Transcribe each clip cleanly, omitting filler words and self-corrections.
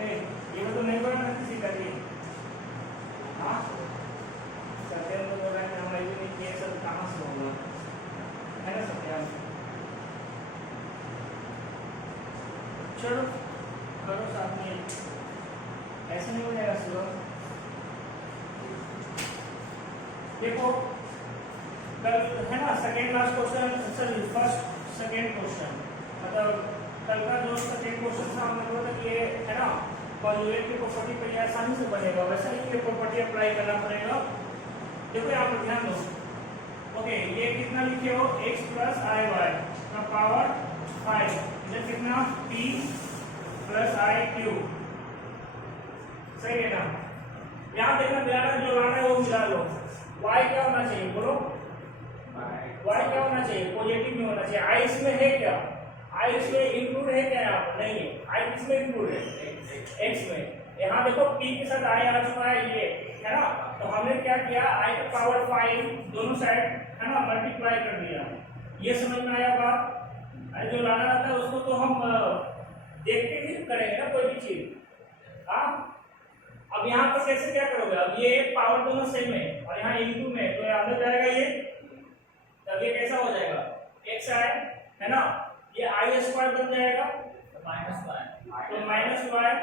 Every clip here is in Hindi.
ओके, ये तो नहीं पढ़ा ना किसी का भी। हाँ, सत्यम तो बोला कि हमारी भी नहीं सब कहाँ से होगा, है ना सत्यम? चलो करो साथ में, ऐसे नहीं हो जाएगा सुबह। देखो कल है ना second last question, sorry first second question, मतलब कल का जो सेकेंड क्वेश्चन था हमने बोला था कि ये है ना कॉन्जुगेट की प्रॉपर्टी पे आसानी से बनेगा, वैसा ही ये प्रॉपर्टी अप्लाई करना पड़ेगा। देखो यहाँ पर ध्यान दो। ओके, ये कितना लिखे हो, x प्लस आई वाई का पावर 5, इधर कितना p प्लस आई क्यूब, सही है ना? यहाँ देखना मिलाना, जो लाना है वो मिला लो। y क्या होना चाहिए बोलो, y क्या होना चाहिए, पॉजिटिव में होना चाहिए। i इसमें है क्या, i इसमें इंक्लूड है क्या? यहाँ पर नहीं है, i किसमें इंक्लूड है, x में। यहाँ देखो p के साथ i आ चुका है, ये है ना, तो हमने क्या किया, i का पावर 5 दोनों साइड है ना मल्टीप्लाई कर दिया। ये समझ में आया बात? अरे जो लाना रहता है उसको तो हम देख के भी करेंगे ना कोई भी चीज। हाँ, अब यहाँ पर कैसे क्या करोगे, अब ये पावर दोनों सेम है और यहाँ इनटू में, तो अंदर जाएगा ये, तब ये कैसा हो जाएगा, एक्स आई है ना, ये आई स्क्वायर बन जाएगा तो माइनस वाई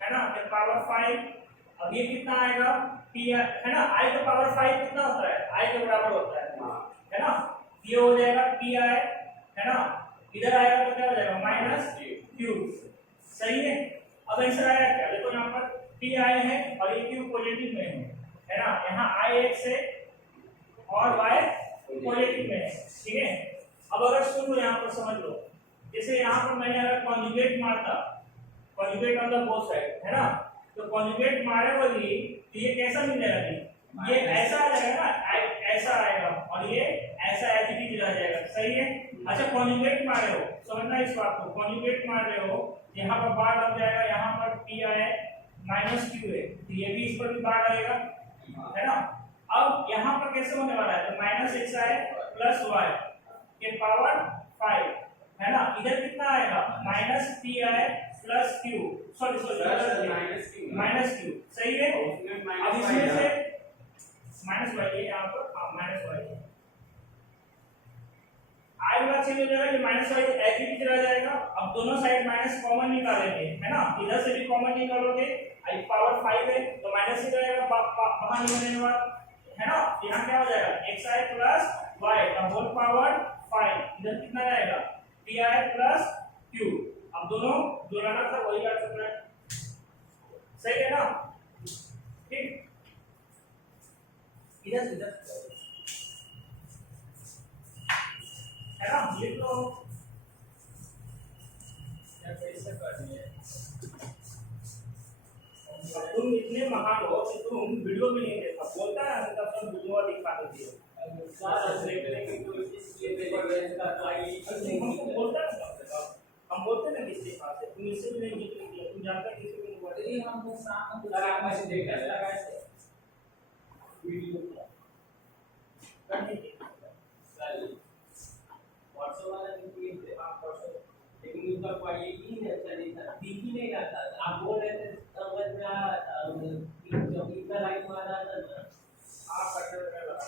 है ना, फिर पावर 5। अब ये कितना आएगा, पी है ना, आई का पावर 5 कितना होता है, आई के बराबर होता है ना, ये हो जाएगा पी आई है ना, इधर आएगा तो क्या हो जाएगा माइनस क्यूब, सही है। अब आंसर आया क्या, देखो यहाँ पर पी आई है और ये क्यूब पॉजिटिव में है ना, यहाँ आई एक्स है और वाई पॉजिटिव में है, ठीक है। अब अगर सुन लो यहाँ पर समझ लो, जैसे यहाँ पर मैंने अगर कॉन्जुगेट मारता, conjugate on the both side है ना, तो कॉन्जुगेट मारे वाली तो ये कैसा मिल जाएगा, ये ऐसा आ जाएगा ना, ऐसा आएगा और ये ऐसा एच रह जाएगा, सही है। अच्छा कॉन्जुगेट मारे हो, समझना इस बात को, कॉन्जुगेट मार रहे हो, यहाँ पर बार लग जाएगा, यहाँ पर पी आई माइनस क्यू है, तो ये भी इस पर भी बार आएगा है ना। अब यहाँ पर कैसे होने वाला है, तो माइनस एक्स आई प्लस वाई के पावर 5 है ना, इधर कितना आएगा minus P I plus Q, sorry minus Q, सही है। अब इसमें से माइनस वाई है यहाँ पर, हाँ माइनस वाई आई वाला चेंज हो जाएगा, ये माइनस वाई ऐसे ही रह जाएगा। अब दोनों साइड माइनस कॉमन निकालेंगे है ना, इधर से भी कॉमन निकालोगे, आई पावर 5 है तो माइनस ही रहेगा बाहर निकलने के बाद है ना, यहाँ क्या हो जाएगा एक्स आई प्लस वाई का होल पावर 5, इधर कितना जाएगा पी आई प्लस क्यू। अब दोनों जो लाना था वही आ चुका है, सही है ना, ठीक। इधर है ना, लिख लो या कैसे करनी है। तुम इतने महान हो कि तुम वीडियो भी नहीं देखा, बोलता है अंदर सब वीडियो दिखा देती है, हम बोलते ना किसके पास है, तुम इससे भी नहीं जीत रही, तुम जानता किसी को नहीं बोलते, हम शाम को लगा में से देख लगा ऐसे वीडियो कर दीजिए व्हाट्सएप वाला लिंक पे आप व्हाट्सएप, लेकिन उसका क्वालिटी ही अच्छा नहीं था, दिख ही नहीं रहा था। आप बोल रहे थे समझ में आ, जब इतना लाइक मारा था ना आप कटर कर लगा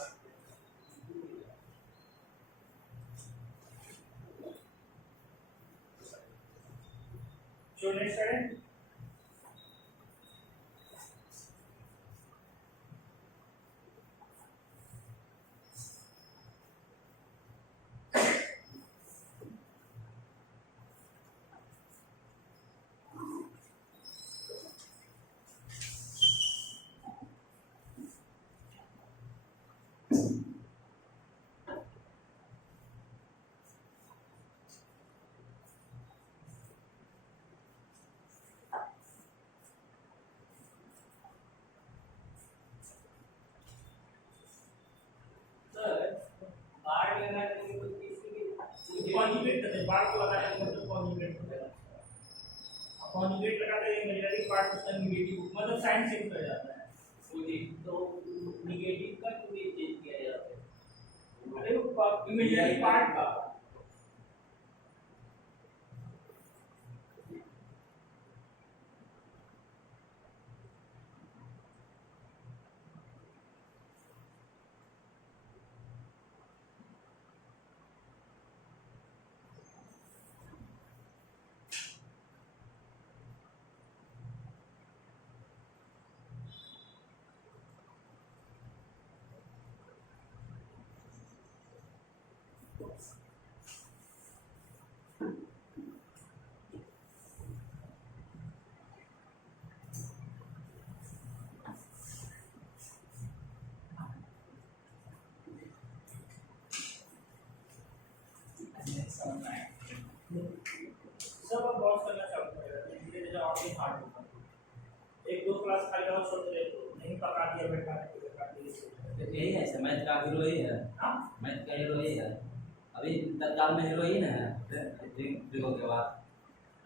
जो नेक्स्ट करें। कॉन्जुगेट करते हैं, बार को लगाने का मतलब कॉन्जुगेट होता है। अब कॉन्जुगेट लगाते हैं इमेजिनरी पार्ट उसका नेगेटिव मतलब साइन चेंज कर जाता है, तो नेगेटिव का टू चेंज किया जाता है, अरे वो इमेजिनरी पार्ट का वो सोच ले तो नहीं पका दिया बैठा दिया यही है मैथ का हीरो ही है। हाँ मैथ का हीरो ही है। अभी तत्काल में हीरो ही ना है देखो के बाद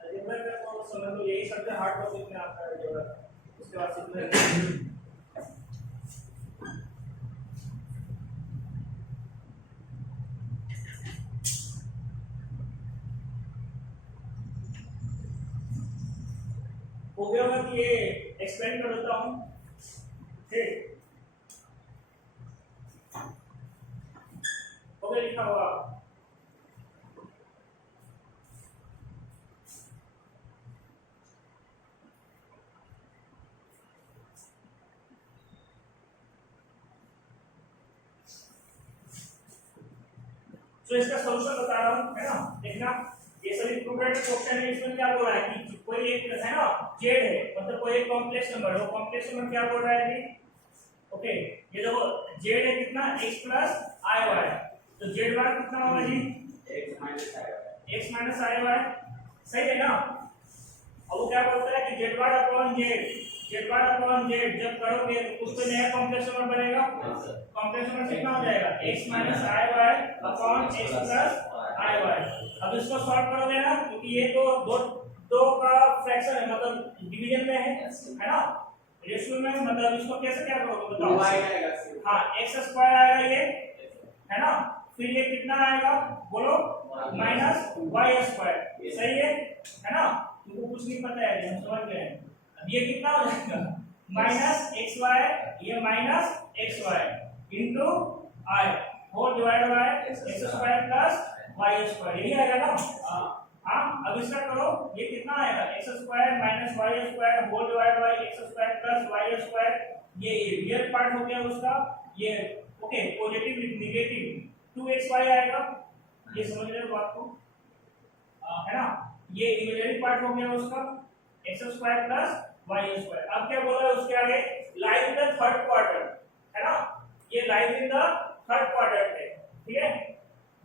अलजेब्रा का तो समझ लो यही सबसे हार्ड टॉपिक में आता है अलजेब्रा। उसके बाद सिंपल हो गया होगा कि ये एक्सप्लेन कर देता हूँ। ठीक हो गया लिखा हुआ। तो इसका सॉल्यूशन बता रहा हूँ है ना। देखना ये सभी प्रूवेड क्वेश्चन है। इसमें क्या बोल रहा है कि कोई एक है ना जेड है मतलब कोई एक कॉम्प्लेक्स नंबर है। वो कॉम्प्लेक्स नंबर क्या बोल रहा है जी ओके ये देखो जेड है कितना x प्लस आई वाई। तो जेड बार कितना होगा जी x माइनस आई वाई सही है ना। अब वो क्या बोलता है कि जेड बार अपॉन जेड जब करोगे तो कुछ तो नया कॉम्प्लेक्स नंबर बनेगा। कॉम्प्लेक्स नंबर कितना हो जाएगा x माइनस आई वाई अपॉन x प्लस आई वाई। अब इसको सॉल्व करोगे ना क्योंकि ये तो दो का फ्रैक्शन है मतलब डिवीजन में है ना रेशियो में मतलब इसको कैसे क्या करोगे बताओ। हाँ x स्क्वायर आएगा ये है ना फिर ये कितना आएगा बोलो माइनस y स्क्वायर सही है ना। तुमको कुछ नहीं पता है हम समझ गए। अब ये कितना हो जाएगा माइनस एक्स वाई ये minus x y into i whole divide by x square plus y square यही आएगा ना। हाँ अब इसका करो ये कितना आएगा x square minus y square whole divide by x square plus y square. ये रियल पार्ट हो गया उसका ये ओके पॉजिटिव नेगेटिव 2xy आएगा। ये समझ रहे हो बात को है ना। ये इमेजिनरी पार्ट हो गया उसका x square plus y square. अब क्या बोला है उसके आगे lies in the third quadrant है ना। ये lies in the third quadrant है ठीक है।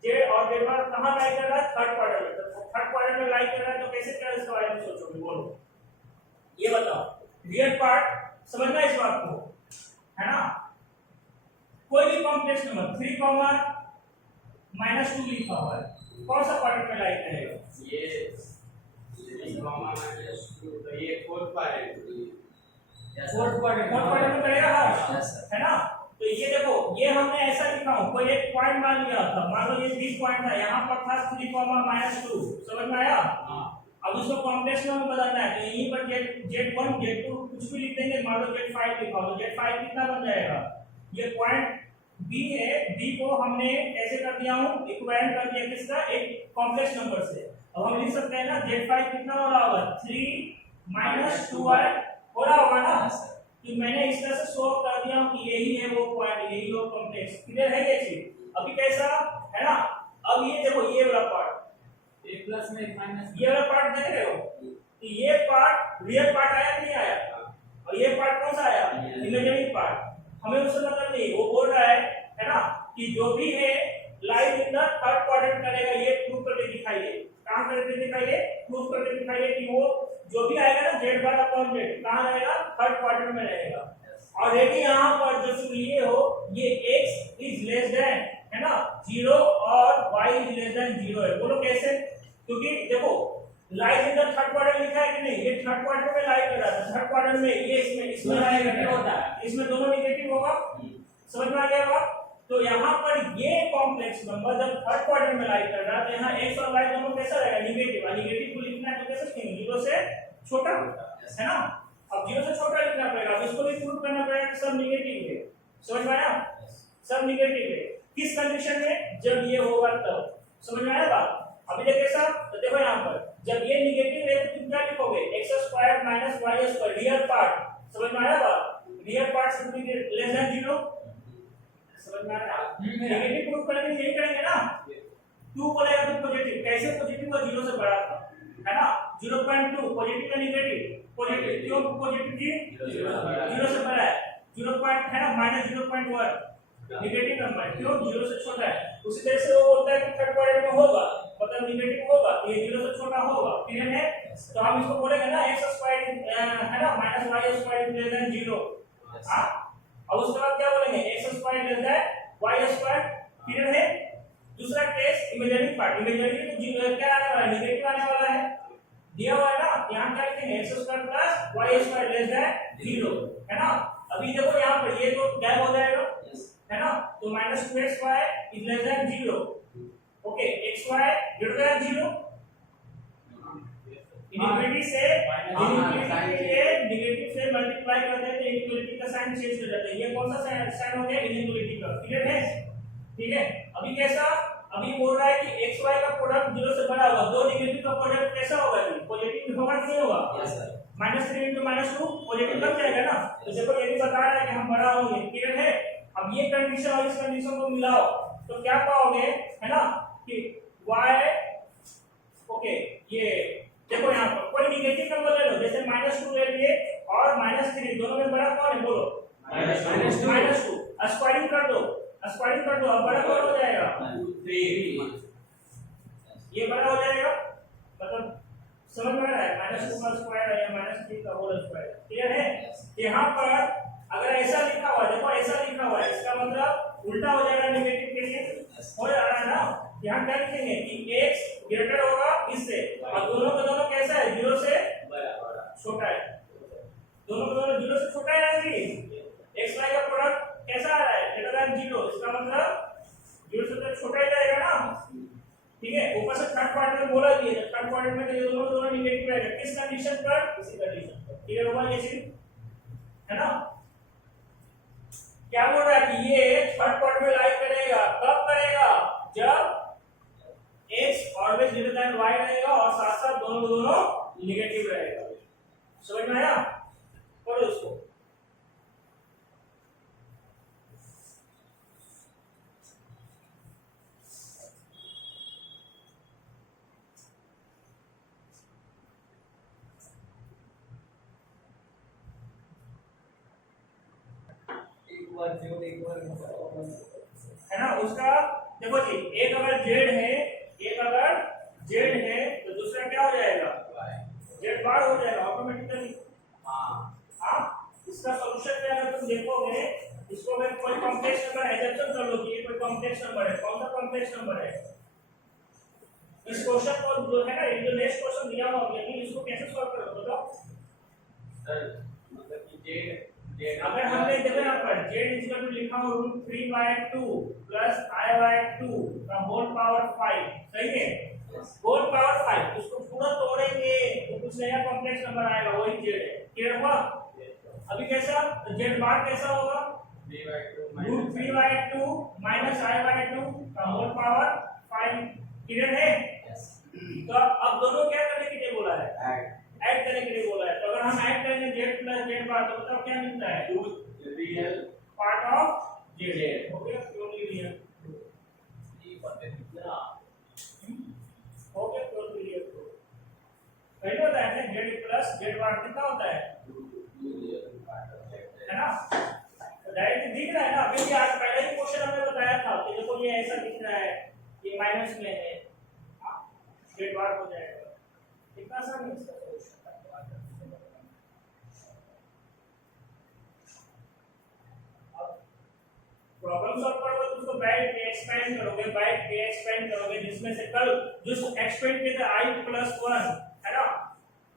जेड और जेड बार कहां लाई कर रहा है थर्ड क्वाड्रेंट में। तो थर्ड क्वाड्रेंट में लाई कर रहा है तो कैसे क्या इसके बारे में सोचोगे बोलो ये बताओ। रियल पार्ट समझना इस बात को है ना। कोई भी कॉम्प्लेक्स नंबर 3 माइनस 2 लिखा हुआ है कौन सा क्वाड्रेंट में लाई करेगा ये फोर्थ क्वाड्रेंट में करेगा है ना। तो ये देखो ये हमने ऐसा लिखा हूं कोई एक पॉइंट मान लिया था मान लो ये 20 पॉइंट था यहाँ पर था 3 माइनस 2 समझ में आया। अब उसको कॉम्प्लेक्स नंबर में बदलना है तो यहीं पर z1 z2 कुछ भी लिख देंगे मान लो z5 लिखा हो z5 कितना बन जाएगा ये पॉइंट b है b को हमने कैसे कर दिया हूं इक्विवेलेंट कर दिया किसका एक कॉम्प्लेक्स नंबर से। अब हम लिख सकते हैं ना z5 कितना हो रहा होगा 3 माइनस 2y हो रहा होगा ना। कि मैंने इस तरह से शो कर दिया हूं कि यही है वो पॉइंट यही वो कॉम्प्लेक्स क्लियर है ये चीज। अभी कैसा है ना। अब ये देखो ये वाला पार्ट a प्लस में एक माइनस ये वाला पार्ट देख रहे हो तो ये पार्ट रियल पार्ट आया कि नहीं आया और ये पार्ट कौन सा आया इमेजिनरी पार्ट। हमें उससे मतलब नहीं वो बोल रहा है ना कि जो भी है lies in the third quadrant करेगा ये प्रूव करके दिखाइए। कहां करके दिखाइए प्रूव करके दिखाइए कि वो जो भी आएगा ना z बार अपॉन z कहां रहेगा थर्ड क्वाड्रेंट में रहेगा। ऑलरेडी यहां पर जो तुम लिए हो ये x इज लेस देन है ना 0 और y इज लेस देन 0 है। बोलो कैसे क्योंकि देखो lies in the third quadrant लिखा है कि नहीं ये थर्ड क्वाड्रेंट में लाई कर रहा था। थर्ड क्वाड्रेंट में ये इसमें नेगेटिव होता है इसमें दोनों नेगेटिव होगा समझ में आ गया बात। तो यहाँ पर ये कॉम्प्लेक्स नंबर जब थर्ड क्वाड्रेंट में लाई कर रहा है तो यहाँ x और y दोनों कैसा रहेगा नेगेटिव और नेगेटिव को लिखना है तो कैसे लिखेंगे 0 से छोटा है ना। अब 0 से छोटा लिखना पड़ेगा। अब इसको भी प्रूव करना पड़ेगा कि सब नेगेटिव है समझ में आया सब नेगेटिव है किस कंडीशन में जब ये होगा तब समझ में आया बात। अभी देखिए साहब तो देखो यहाँ पर जब ये नेगेटिव है तो तुम क्या लिखोगे x square minus y square real part समझ में आया बात। Real part should be less than 0 समझ में आया। नेगेटिव प्रूफ करेंगे यही करेंगे ना 2 बोलेगा तो पॉजिटिव कैसे पॉजिटिव का 0 से बड़ा था है ना 0.2 पॉजिटिव या नेगेटिव पॉजिटिव क्यों पॉजिटिव जी 0 से बड़ा है 0 पॉइंट है ना माइनस 0.1 नेगेटिव नंबर क्यों 0 से छोटा है। उसी तरह से वो होता है कि थर्ड क्वाड्रेंट में होगा मतलब नेगेटिव होगा ये 0 से छोटा होगा क्लियर है तो हम इसको बोलेंगे ना x स्क्वायर है ना minus y square less than 0। हां और उसके बाद क्या बोलेंगे x square less than y square. Clear है। दूसरा केस इमेजिनरी पार्ट, इमेजिनरी तो जीरो क्या आने वाला है, नेगेटिव आने वाला है, दिया हुआ है ना। यहां क्या लिखेंगे x square plus y square less than 0 है ना। अभी देखो यहां पर ये तो गैप हो जाएगा है ना, तो minus 2xy is less than 0। Okay xy greater than 0। Inequality से इनइक्वालिटी के लिए नेगेटिव से मल्टीप्लाई कर देते हैं, इनइक्वालिटी का साइन चेंज हो जाता है। ये कौन सा साइन हो गया, इनइक्वालिटी का। क्लियर है। ठीक है। अभी कैसा, अभी बोल रहा है कि xy का प्रोडक्ट 0 से बड़ा होगा, दो नेगेटिव का प्रोडक्ट कैसा होगा, पॉजिटिव होगा कि नहीं होगा। Yes sir. -3 * -2 पॉजिटिव बन जाएगा ना। तो देखो ये भी बता रहा है कि हम बड़ा होंगे। क्लियर है। अब ये कंडीशन और इस कंडीशन को मिलाओ तो क्या पाओगे है ना कि y ओके ये देखो यहाँ पर कोई निगेटिव नंबर ले लो, जैसे -2 ले लिए और -3, दोनों में बड़ा कौन है बोलो, -2। स्क्वायरिंग कर दो, स्क्वायरिंग कर दो, अब बड़ा कौन हो जाएगा 3। ये बड़ा हो जाएगा। मतलब समझ में आ रहा है, -2 का स्क्वायर है या -3 का होल स्क्वायर। क्लियर है। यहाँ पर अगर ऐसा लिखा हुआ है, देखो ऐसा लिखा हुआ है, इसका मतलब उल्टा हो जाएगा नेगेटिव के लिए, हो जा रहा है ना। यहाँ क्या लिखेंगे कि x ग्रेटर होगा इससे, और दोनों का दोनों कैसा है, 0 से बड़ा छोटा है, दोनों का दोनों 0 से छोटा है ना जी। x y का प्रोडक्ट कैसा आ रहा है, ग्रेटर देन 0, इसका मतलब 0 से तो छोटा ही जाएगा ना। ठीक है। ऊपर से थर्ड क्वाड्रेंट में बोला दिया, थर्ड क्वाड्रेंट में ये दोनों दोनों नेगेटिव रहेगा, किस कंडीशन पर, इसी कंडीशन पर। क्लियर होगा ये चीज है ना। क्या बोल रहा है कि ये थर्ड क्वाड्रेंट में लाई करेगा, कब करेगा, जब x always greater than y रहेगा और साथ साथ दोनों दोनों नेगेटिव रहेगा। समझ में आया। पढ़ो इसको। है ना। उसका देखो जी, एक अगर z है, एक अगर z है तो दूसरा क्या हो जाएगा, z बार हो जाएगा ऑटोमेटिकली। हाँ इसका सॉल्यूशन में अगर तुम देखोगे, इसको मैं कोई कॉम्प्लेक्स नंबर एजम्पशन कर लो कि ये कोई कॉम्प्लेक्स नंबर है। कौन सा कॉम्प्लेक्स नंबर है, इस क्वेश्चन को जो है ना, ये जो नेक्स्ट क्वेश्चन दिया हुआ है, लेकिन इसको कैसे सॉल्व करोगे बताओ सर। मतलब कि z अगर हमने देखो यहाँ पर z इक्वल टू लिखा हो √3/2 प्लस i/2 का होल पावर 5, सही है, होल पावर 5, उसको पूरा तोड़ेंगे तो कुछ नया कॉम्प्लेक्स नंबर आएगा, वही z है। क्लियर हुआ। अभी कैसा, z बार कैसा होगा, √3/2 माइनस i/2 का होल पावर 5। क्लियर है। तो अब दोनों क्या करने के लिए बोला है, ऐड करने के लिए बोला है। तो अगर हम ऐड करेंगे z प्लस z बार तो बताओ क्या मिलता है, रियल पार्ट ऑफ z हो गया, प्योरली रियल हो गया, प्योरली रियल। पहले होता है z प्लस z बार कितना होता है ना। तो डायरेक्ट दिख रहा है ना। अभी आज पहले ही क्वेश्चन हमने बताया था कि देखो ये ऐसा दिख रहा है, ये माइनस में है, z बार हो जाएगा। कितना आसान है इसका सॉल्यूशन। प्रॉब्लम सॉल्व करोगे तो उसको बाइट के एक्सपेंड करोगे, बाइट के एक्सपेंड करोगे, जिसमें से कल जो एक्सपेंड किया था i+1 है ना,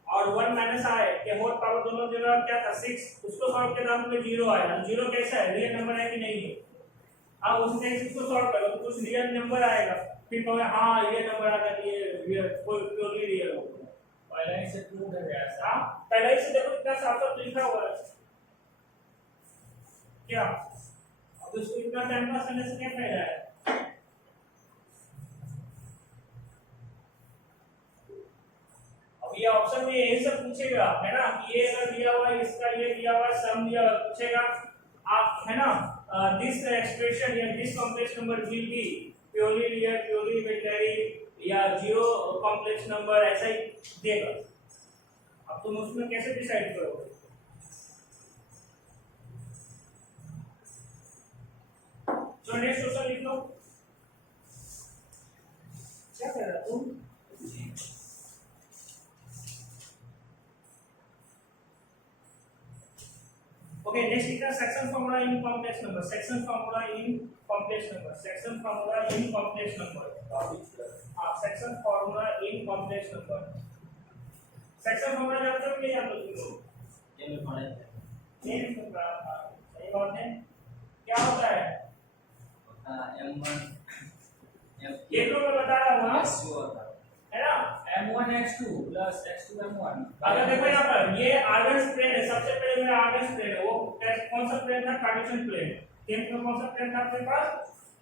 और 1 - i के होल पावर दोनों जगह क्या था 6, उसको सॉल्व किया था हमने 0 आया। 0 कैसा है, रियल नंबर है कि नहीं है। अब उससे इसको सॉल्व करो तो कुछ रियल नंबर आएगा, फिर कहोगे हां रियल नंबर आ गया, ये रियल कोई प्योरली रियल हो। पहले ही से प्रूव है ऐसा। हां पहले ही से देखो कितना साफ-साफ लिखा हुआ है क्या। अब इसको इतना टाइम पास करने से क्या फायदा है। अब ये ऑप्शन में यही सब पूछेगा है ना, कि ये अगर दिया हुआ है, इसका ये दिया हुआ है, सम दिया हुआ है, पूछेगा आप है ना, दिस एक्सप्रेशन या this complex number will be purely real, purely imaginary या जीरो कॉम्प्लेक्स नंबर, ऐसा ही देगा। अब तुम उसमें कैसे डिसाइड करोगे। तो नेक्स्ट क्वेश्चन लिख लो। क्या कर रहा तुम, ओके नेक्स्ट लिखा section formula in complex number, section formula in complex number, section formula in complex number. हाँ section formula in complex number. Section formula जानते हो क्या जानते हो तुम लोग? ये में पढ़े सही बात है। क्या होता है M1 ये तो मैं बता रहा हूँ हाँ, S2 होता है ना। M1 X2 plus X2 M1 अगर देखो यहाँ पर ये आर्गन प्लेन है, सबसे पहले मेरा आर्गन प्लेन है, वो कौन सा प्लेन था? Cartesian plane. टेंथ में कौन सा प्लेन था आपके पास?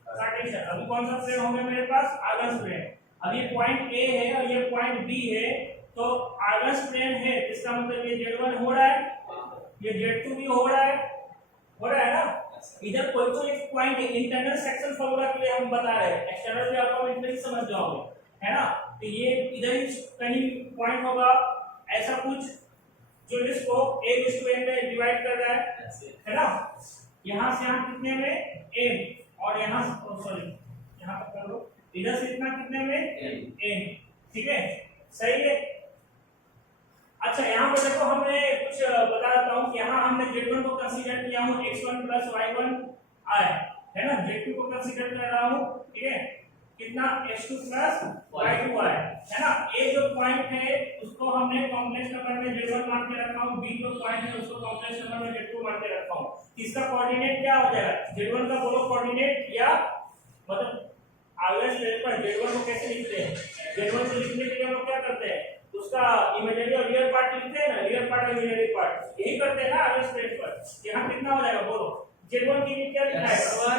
कार्टेशियन। अभी कौन सा प्लेन होगा मेरे पास? Argon plane. अब ये पॉइंट ए है और ये पॉइंट बी है, तो आर्गन प्लेन है, इसका मतलब ये Z1 हो रहा है, ये Z2 भी हो रहा है ना। इधर कोई तो एक पॉइंट इंटरनल सेक्शन फार्मूला के लिए हम बता रहे हैं, एक्सटर्नल भी आप इतना ही समझ जाओगे, है ना। तो ये इधर ही कहीं पॉइंट होगा ऐसा कुछ जो इसको a/n में डिवाइड कर रहा है ना। यहाँ से यहाँ कितने में? n, और यहाँ सॉरी यहाँ पर कर लो, इधर से इतना कितने में? n। ठीक है, सही है। अच्छा यहाँ पर देखो हमने कुछ बता देता हूँ कि यहाँ हमने Z1 को कंसीडर किया हूँ x1 plus y1 i, है ना। Z2 को कंसीडर कर रहा हूँ, ठीक है, कितना? x2 plus y2 i, है ना। ए जो पॉइंट है उसको हमने कॉम्प्लेक्स नंबर में Z1 मान के रखा हूँ, बी जो पॉइंट है उसको कॉम्प्लेक्स नंबर में Z2 मान के रखा हूँ। इसका कोऑर्डिनेट क्या हो जाएगा? Z1 का बोलो कोऑर्डिनेट, या मतलब आगे स्टेप पर Z1 को कैसे लिखते हैं? Z1 को लिखने के लिए हम लोग क्या करते हैं? उसका इमेजिनरी और रियल पार्ट लिखते हैं ना, रियल पार्ट और इमेजिनरी पार्ट, यही करते हैं ना आगे स्टेप पर। यहाँ कितना हो जाएगा बोलो? Z1 के लिए क्या लिखा है? x1,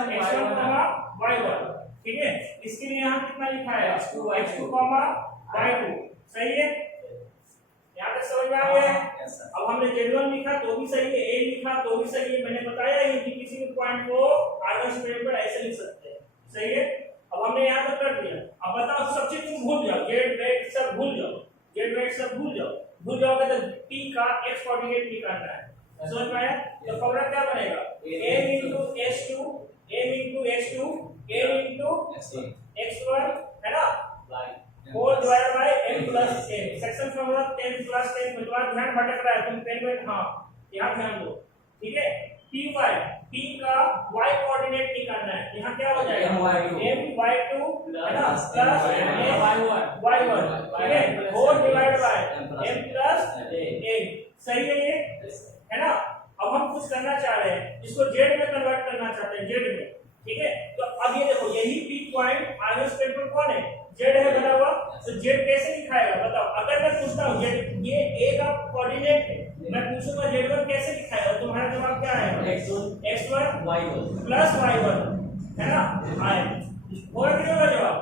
y1, ठीक है। इसके लिए यहाँ कितना लिखा है? x2, y2, सही है। यहाँ तक समझ में आ गया है? अब हमने Z1 लिखा तो भी सही है, A लिखा तो भी सही है। मैंने बताया है कि किसी भी पॉइंट को आगे स्टेप पर ऐसे लिख सकते हैं, सही है। अब हमने यहाँ तक कर दिया। अब बताओ सब चीज तुम भूल जाओ, जेड वेट सब भूल जाओ, जेड वेट सब भूल जाओगे तो p का x कोऑर्डिनेट निकालना है, समझ में आया? तो फॉर्मूला क्या बनेगा? m into h2 x1 है ना, 4 divided by m plus n। Section formula 10 plus 10 में तुम्हारा ध्यान भटक रहा है, तुम पेन में हाँ यहाँ ध्यान दो, ठीक है। p का y कोऑर्डिनेट निकालना है, यहाँ क्या हो जाएगा? m y2 है ना प्लस m y1, ठीक है, 4 divided by m plus n, सही है ये, है ना। अब हम कुछ करना चाह रहे हैं, इसको z में कन्वर्ट करना चाहते हैं, z में, ठीक है। तो अब ये देखो यही p पॉइंट आगे स्टेप पर कौन है? z है बना हुआ, तो z कैसे लिखाएगा बताओ? अगर मैं पूछता हूँ ये a का कोऑर्डिनेट है, मैं पूछूंगा z1 कैसे लिखाएगा, तुम्हारा जवाब क्या आएगा? x1 y1 प्लस y1, है ना, आए और कितना का जवाब,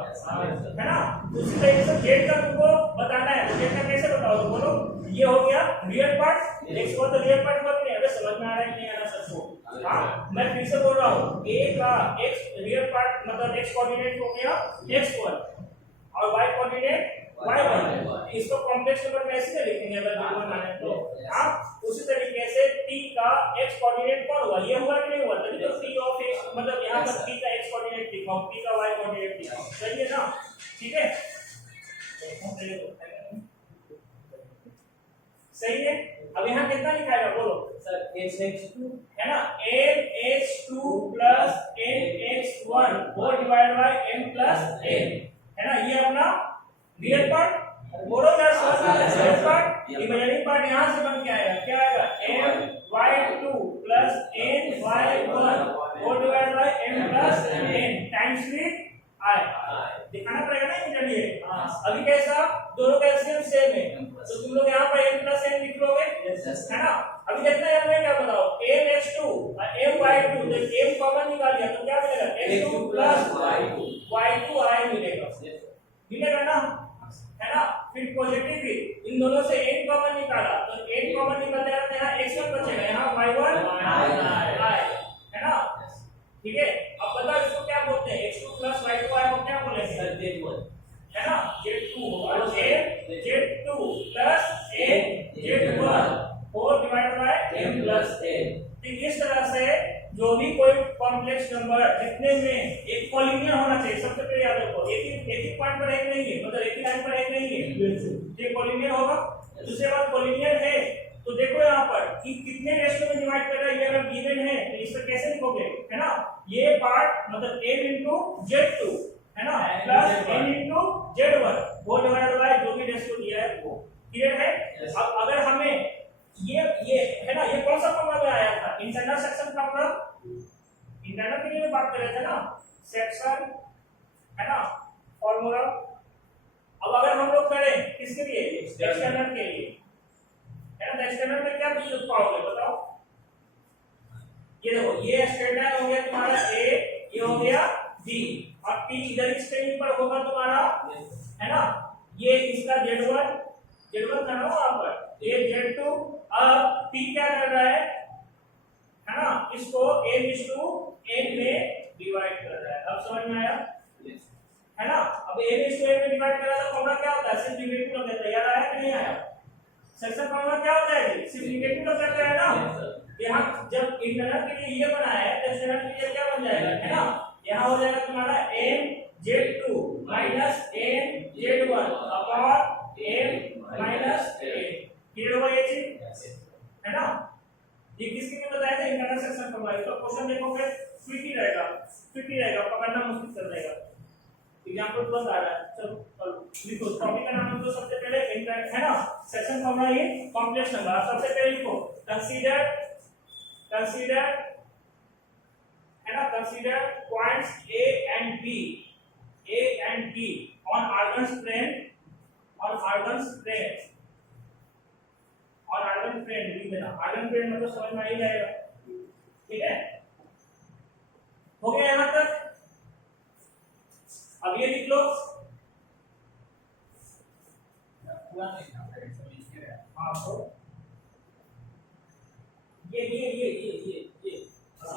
है ना। उसी तरीके से z का तुमको बताना है, z का कैसे बताओ तो बोलो। ये हो गया रियल पार्ट, x1 तो रियल पार्ट मत नहीं, अबे समझ में आ रहा है कि नहीं आ रहा सच को? हाँ मैं फिर से बोल रहा हूँ, a का x रियल पार्ट मतलब x कोऑर्डिनेट हो गया x1 और y कोऑर्डिनेट y1, इसको कॉम्प्लेक्स नंबर में ऐसे लिखेंगे अगर y1 माने तो। हाँ उसी तरीके से p का x कोऑर्डिनेट कौन हुआ? ये हुआ कि नहीं हुआ? तभी तो p ऑफ x मतलब यहाँ पर p का x कोऑर्डिनेट लिखा हूँ, p का y कोऑर्डिनेट लिखा हूँ, सही है ना, ठीक है, सही है। अब यहाँ कितना लिखाएगा बोलो सर h2 है ना, h2 plus nx1 4 divide by m plus n, है ना। ये अपना रियल पार्ट बोलो यार, समझ में आ रहा है? रियल पार्ट इमेजिनरी पार्ट यहाँ से बन के आएगा, क्या आएगा? my2 plus ny1 4 divide by m plus n times with i, दिखाना पड़ेगा ना इमेजिनरी। अभी कैसा? दोनों का एलसीएम सेम है, तो तुम लोग यहाँ पर m प्लस n लिख लोगे, है ना। अभी देखना है हमें क्या बताओ, m x2 और m y2, तो m कॉमन निकाल लिया तो क्या मिलेगा? x2 प्लस y2 i मिलेगा ना, है ना। फिर पॉजिटिव भी इन दोनों से n कॉमन निकाला तो n कॉमन निकल जाएगा, तो यहाँ x1 बचेगा, यहाँ y1 i, है ना, ठीक है। अब बताओ इसको क्या बोलते हैं? x2 प्लस y2 i को क्या बोलेंगे? है ना, z2 और z2 plus z1 4 divided by m plus n। तो इस तरह से जो भी कोई कॉम्प्लेक्स नंबर जितने में एक पॉलिनियर होना चाहिए, सबसे पहले याद रखो, एक ही पॉइंट पर एक नहीं है, मतलब एक ही लाइन पर एक नहीं है, ये पॉलिनियर होगा। दूसरी बात पॉलिनियर है तो देखो यहाँ पर कि कितने रेशियो में डिवाइड कर रहा है, ये अगर किसके लिए? एक्सटर्नल के लिए, है ना। एक्सटर्नल में क्या लिख पाओगे बताओ? ये देखो, ये स्ट्रेट लाइन हो गया तुम्हारा ए, ये हो गया बी, और पी इधर इस कहीं पर होगा तुम्हारा, है ना। ये इसका Z1 था ना वहां पर, ये Z2, अब P क्या कर रहा है ना, इसको n में डिवाइड कर रहा है। अब समझ में आया, है ना। अब n में डिवाइड कर रहा है तो फॉर्मूला क्या होता है? सिर्फ नेगेटिव लग जाता है। याद आया कि नहीं आया? सेक्शन फॉर्मूला क्या होता है? सिर्फ नेगेटिव लग जाता है ना। यहाँ जब इंटरनल के लिए ये बनाया है तो एक्सटर्नल के लिए क्या बन जाएगा, है ना। यहाँ हो जाएगा तुम्हारा m Z2 minus m Z1 upon m minus a, clear होगा ये चीज, है ना। ये किसके लिए बताया था? Internal section formula. इसका क्वेश्चन देखोगे क्विक ही रहेगा, पकड़ना मुश्किल कर देगा। एग्जांपल तुरंत आ रहा है, चलो लिखो। टॉपिक का नाम तो सबसे पहले इंटरनल, है ना। सेक्शन फॉर्मूला ये कॉम्प्लेक्स नंबर। आप सबसे पहले लिखो कंसीडर, है ना, consider points A and B on Argand's plane, लिख देना। Argand plane मतलब समझ में आ ही जाएगा, ठीक है। हो गया यहाँ तक। अब ये लिख लो, हाँ तो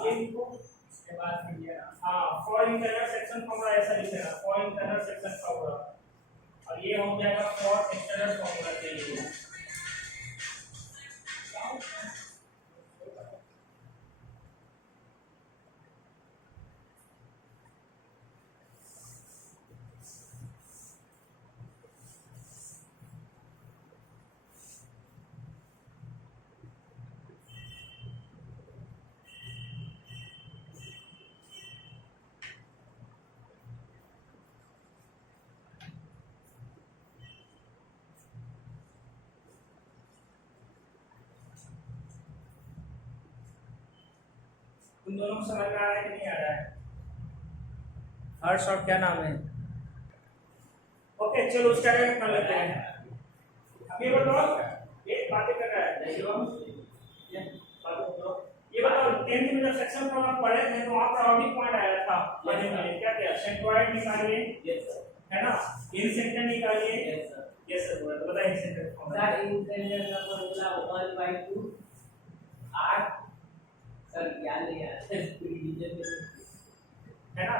ये लिखो। उसके बाद फिर ये हाँ, फॉर इंटरनल सेक्शन फॉर्मूला ऐसा लिख देना, फॉर इंटरनल सेक्शन फॉर्मूला, और ये हो जाएगा फॉर एक्सटर्नल फॉर्मूला के लिए। तुम दोनों को समझ में आ रहा है कि नहीं आ रहा है? हर्ष और क्या नाम है? ओके चलो उसका कर लेते हैं। अब ये बताओ, एक बातें कर रहा है, ये बताओ 10th में जब सेक्शन फॉर्मूला पढ़े थे तो वहां पर ऑडिट पॉइंट आया था पढ़ने में, क्या क्या? सेंट्रोइड निकालिए, है ना, इंसेंटर निकालिए। यस सर, बताइए इंसेंटर फॉर्मूला। इंसेंटर का फॉर्मूला 1/2 8 सर क्या नहीं है ना।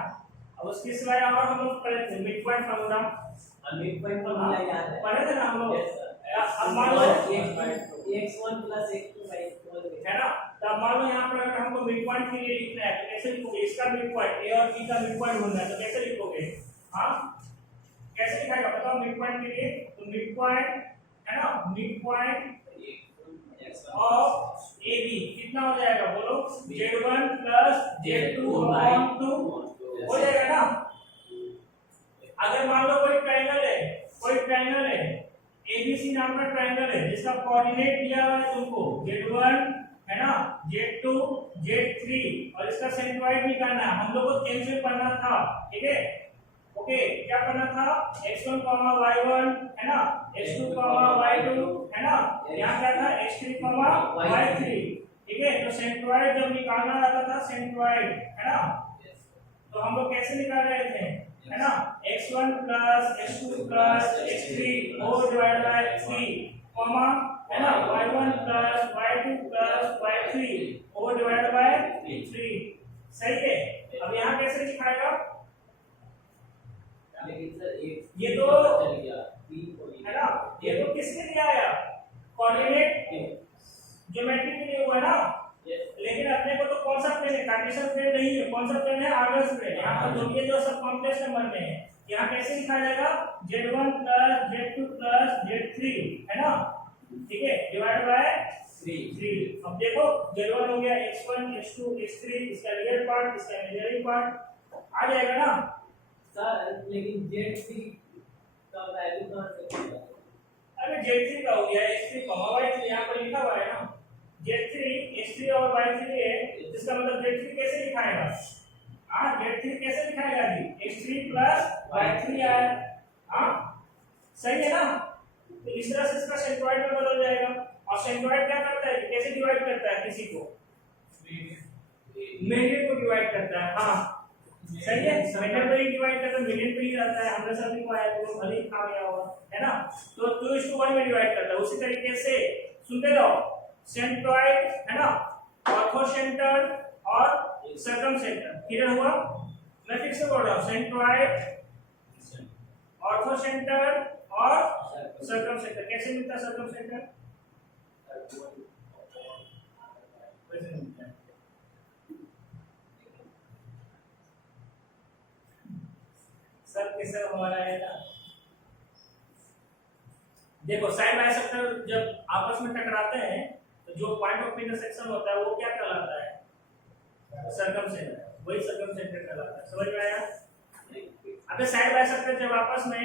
अब उसके सिवाय और हम लोग पढ़े थे mid point formula, mid point formula याद है, पढ़े थे ना हम लोग। अब मान लो x1 + x2/1 है ना, तो मान लो यहाँ पर अगर हमको मिड पॉइंट के लिए लिखना है तो कैसे लिखोगे? इसका मिड पॉइंट a और b का मिड पॉइंट ढूंढना है तो कैसे लिखोगे? हाँ कैसे लिखाएगा बताओ मिड पॉइंट के लिए? तो मिड पॉइंट, है ना, मिड पॉइंट ऑफ AB कितना हो जाएगा बोलो? Z1 + Z2 अपॉन 2 हो जाएगा ना। अगर मान लो कोई ट्रायंगल है ABC नाम का ट्रायंगल है जिसका कोऑर्डिनेट दिया हुआ है तुमको Z1, है ना, Z2, Z3 और इसका सेंट्रोइड निकालना है। हम लोग को 10 से पढ़ना था, ठीक है। ओके क्या करना था? x1, y1, है ना, x2, y2, है ना, यहाँ क्या था? x3, y3, ठीक है। तो सेंट्रोइड जब निकालना रहता था सेंट्रोइड, है ना, तो हम लोग कैसे निकाल रहे थे, है ना, x1 + x2 + x3 whole divide bye 3, comma, है ना, y1 + y2 + y3 whole divide bye 3। सही है। अब यहाँ कैसे लिखाएगा? लेकिन सर एक ये तो चल गया 3 को, है ना, ये तो किसके लिए आया? कोऑर्डिनेट ज्योमेट्री के लिए हुआ ना। लेकिन अपने को तो कौन सा प्लेन है? कार्टेशियन प्लेन नहीं है। कौन सा प्लेन है? Argand plane. यहाँ पर जो ये जो सब कॉम्प्लेक्स नंबर में है, यहाँ कैसे लिखा जाएगा? Z1 + Z2 + Z3, है ना, ठीक है, डिवाइड बाय 3। अब देखो Z1 हो गया x1, x2, x3, इसका रियल पार्ट, इसका इमेजिनरी पार्ट आ जाएगा ना सर। लेकिन Z3 का वैल्यू कहां से होगा? अरे Z3 का हो गया x3, y3 यहाँ पर लिखा हुआ है ना। Z3 x3 और y3 है, इसका मतलब Z3 कैसे लिखाएगा? हाँ Z3 कैसे लिखाएगा जी? x3 + y3 है, हाँ सही है ना। तो इस तरह से इसका सेंट्रोइड में बदल जाएगा। और सेंट्रोइड क्या करता है, कैसे डिवाइड करता है किसी को, मिलियन को डिवाइड करता है। हाँ सही है, मिलियन पे ही डिवाइड करता है, मिलियन पे ही रहता है। हमने सभी को आया तो भले ही खा गया होगा, है ना। तो 2:1 में डिवाइड करता है। उसी तरीके से सुनते रहो, सेंट्रोइड है ना, ऑर्थोसेंटर और सर्कमसेंटर। क्लियर हुआ? मैं फिर से बोल रहा हूँ, सेंट्रोइड, ऑर्थोसेंटर और सर्कमसेंटर। कैसे मिलता है सर्कमसेंटर? कैसे मिलता है? सर कैसे हमारा है ना, देखो साइड बाय सेक्टर जब आपस में टकराते हैं तो जो पॉइंट ऑफ इंटरसेक्शन होता है वो क्या कहलाता है, सर्कमसेंटर। वही सर्कमसेंटर कहलाता है। समझ में आया? अबे साइड बाय सेक्टर जब आपस में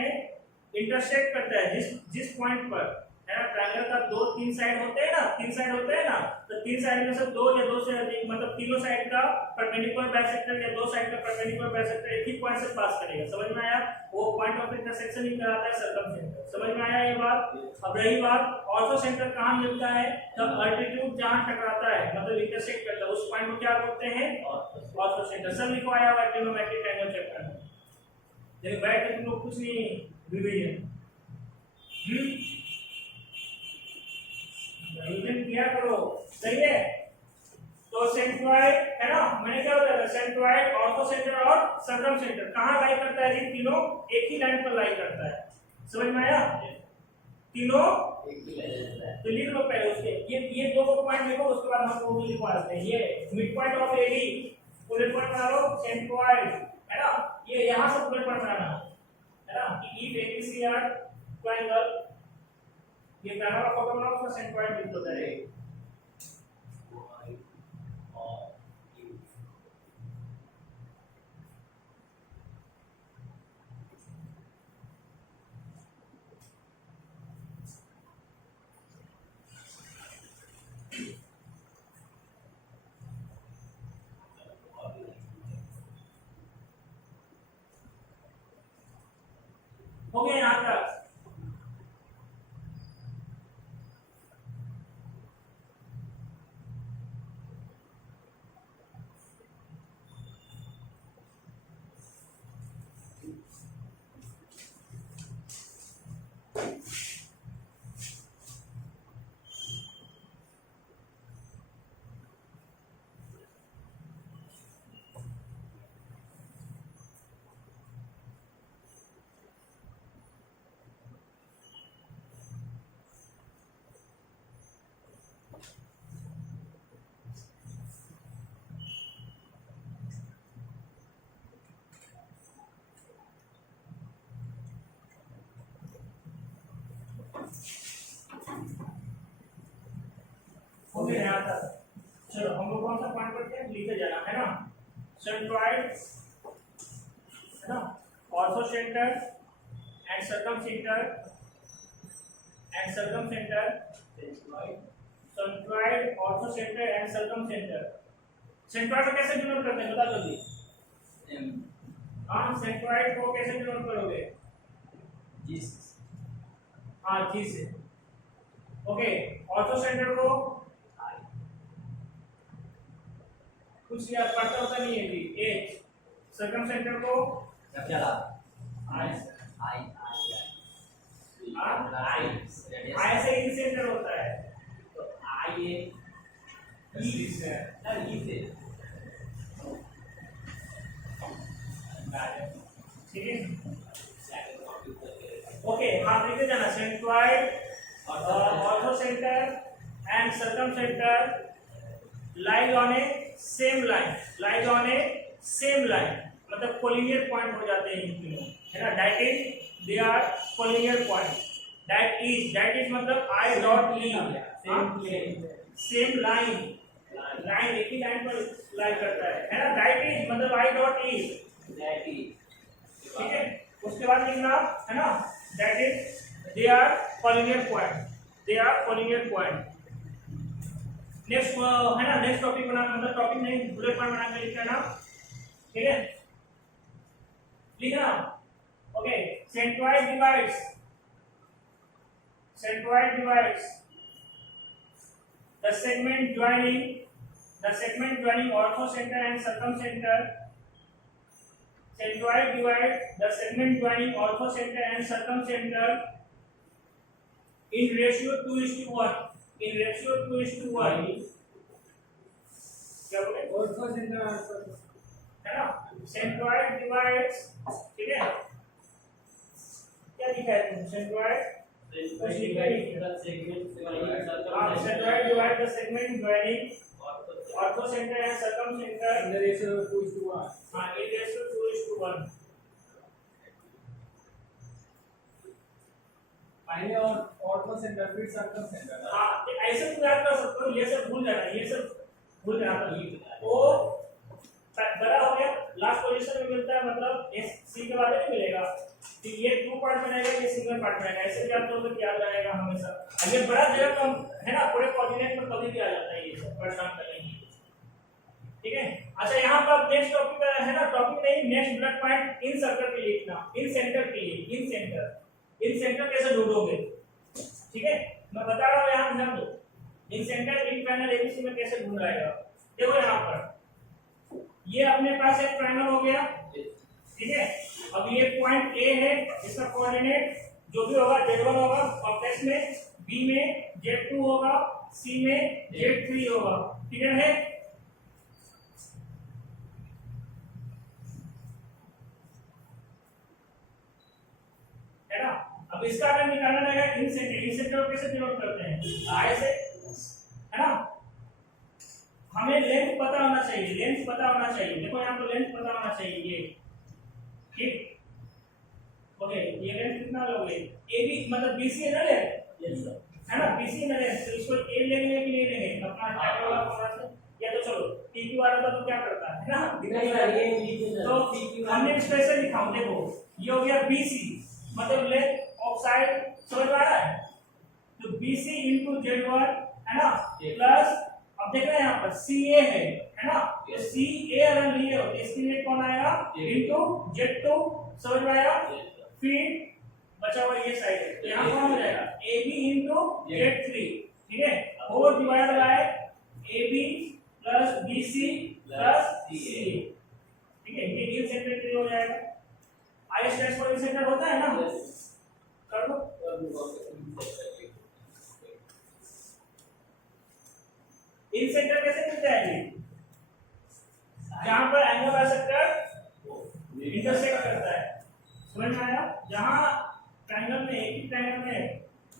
इंटरसेक्ट करता है, जिस पॉइंट पर है ना, ट्रायंगल का 2-3 साइड होते हैं ना, 3 साइड होते हैं ना, तो 3 साइड में से 2 या 2 से अधिक, मतलब तीनों साइड का परपेंडिकुलर बाइसेक्टर या 2 साइड का परपेंडिकुलर बाइसेक्टर एक ही पॉइंट से पास करेगा। समझ में आया? वो पॉइंट ऑफ इंटरसेक्शन ही कहलाता है सर्कमसेंटर। समझ में आया ये बात? अब रही बात ऑर्थोसेंटर कहां मिलता है, तब अल्टीट्यूड जहां टकराता है, मतलब इंटरसेक्ट करता है, उस पॉइंट को क्या बोलते हैं, ऑर्थोसेंटर। सब लिखवाया हुआ है ट्रिग्नोमेट्रिक ट्रायंगल चैप्टर में। देखो बैठ के तुम लोग कुछ नहीं रिवीजन रिवीजन किया करो, सही है। तो सेंट्रोइड है ना, मैंने क्या बताया, सेंट्रोइड, ऑर्थोसेंटर और सर्कमसेंटर कहां लाई करता है? ये तीनों एक ही लाइन पर लाई करता है। समझ में आया? तीनों एक ही लाइन रहता है। तो लिख लो पहले उसके, ये दो पॉइंट लिखो, उसके बाद हम वो लिखवा देते हैं। ये mid point of AD, bullet point बना लो, सेंट्रोइड है ना, ये यहां से बुलेट पॉइंट बनाना है ना, कि इफ एबीसीआर ट्रायंगल, ये पहला वाला फोटो बनाओ, उसका सेंट्रोइड लिख दो डायरेक्ट। हो गया यहां तक? हो गया यहां तक? चलो हम लोग कौन सा पॉइंट करते हैं, लिखे जाना है ना, सेंट्रोइड है ना, ऑर्थोसेंटर and सर्कमसेंटर centroid, orthocentre and सर्कमसेंटर। Centroid को कैसे डिनोट करते हैं बता दो जी। हाँ सेंट्रोइड को कैसे डिनोट करोगे? जी। हाँ जी से। ओके, ऑर्थोसेंटर को कुछ याद पढ़ता होता नहीं है जी, एच। सर्कमसेंटर को कैपिटल आई आई आई से ई सेंटर होता है, तो आई ए ई से ई से ठीक है। ओके हाँ लिखे जाना, centroid, orthocentre and circumcentre lies on a same line, मतलब कोलिनियर पॉइंट हो जाते हैं इन तीनों, है ना। that is they are collinear point, that is मतलब I dot E, same line एक ही लाइन पर लाई करता है ना। that is मतलब I dot E, ठीक है। उसके बाद लिखना है ना, that is they are collinear point। Next है ना, नेक्स्ट टॉपिक बना, मतलब टॉपिक नहीं बुलेट पॉइंट बना के लिखना ना, ठीक है। लिखना okay, centroid divides centroid divides the segment joining orthocenter and circumcenter. Centroid divides the segment joining orthocenter and circumcenter in ratio 2:1. In ratio 2:1. क्या बोले? ऑर्थोसेंटर है ना? Centroid divides, ठीक है? क्या लिखा है तुम? Centroid centroid divide the segment joining orthocenter and circumcenter in the ratio 2:1. in ratio 2:1. पहले और ऑर्थोसेंटर फिर सर्कमसेंटर। हाँ, ऐसे तुम याद कर सकते हो। ये सब भूल जाना, ये सब भूल जाना। वो बड़ा हो गया, लास्ट पोजीशन में मिलता है, मतलब इस सी के बाद नहीं मिलेगा कि ये 2 पार्ट बनेगा, ये सिंगल पार्ट बनेगा। ऐसे याद करोगे तो याद रहेगा हमेशा। ये बड़ा जगह कम है ना, पूरे कोऑर्डिनेट में कभी भी आ जाता है, ये सब परेशान करेंगे। ठीक है। अच्छा, यहाँ पर नेक्स्ट टॉपिक है ना, टॉपिक नहीं, next blood point in circle के लिए लिखना, इन सेंटर के लिए। इन सेंटर कैसे ढूंढोगे? ठीक है, मैं बता रहा हूँ, यहाँ ध्यान दो। इन सेंटर इन पैनल एबीसी में कैसे ढूंढ रहेगा? देखो यहाँ पर ये अपने पास एक ट्रायंगल हो गया, ठीक है। अब ये पॉइंट ए है, इसका कोऑर्डिनेट जो भी होगा z1 होगा कॉम्प्लेक्स में, b में z2 होगा, c में z3 होगा। क्लियर है? अब इसका अगर निकालना रहेगा इन सेंटर कैसे डिनोट करते हैं? आई से, है ना। हमें लेंथ पता होना चाहिए, देखो यहाँ पर लेंथ पता होना चाहिए ये, ठीक। ओके, ये लेंथ कितना लोगे? ए बी मतलब बीसी है ना लेंथ, है ना, बीसी में लेंथ। तो इसको ए लेंगे कि नहीं लेंगे? अपना टाइटल वाला फॉर्मूला से, या तो चलो पीक्यू वाला तो क्या करता है ना, तो हमने स्पेशल लिखा हूं, देखो ये हो गया बीसी, मतलब लेंथ ऑफ साइड समझ में आ रहा है? तो BC into Z1 है ना, प्लस अब देख रहे हैं यहाँ पर CA है ना, तो CA अगर लिए हो तो इसके लिए कौन आएगा? into Z2, समझ में आया? फिर बचा हुआ ये साइड है, तो यहाँ कौन हो जाएगा? AB into Z3, ठीक है, और divide by AB plus BC plus CA, ठीक है। ये इन सेंटर के लिए हो जाएगा। आई स्ट्रेस पर इन सेंटर होता है ना, कर दो। इन सेंटर कैसे मिल जाएंगे? जहां पर एंगल बाइसेक्टर इंटरसेक्ट करता है, समझ में आया? जहां ट्रायंगल में, एक ही ट्रायंगल में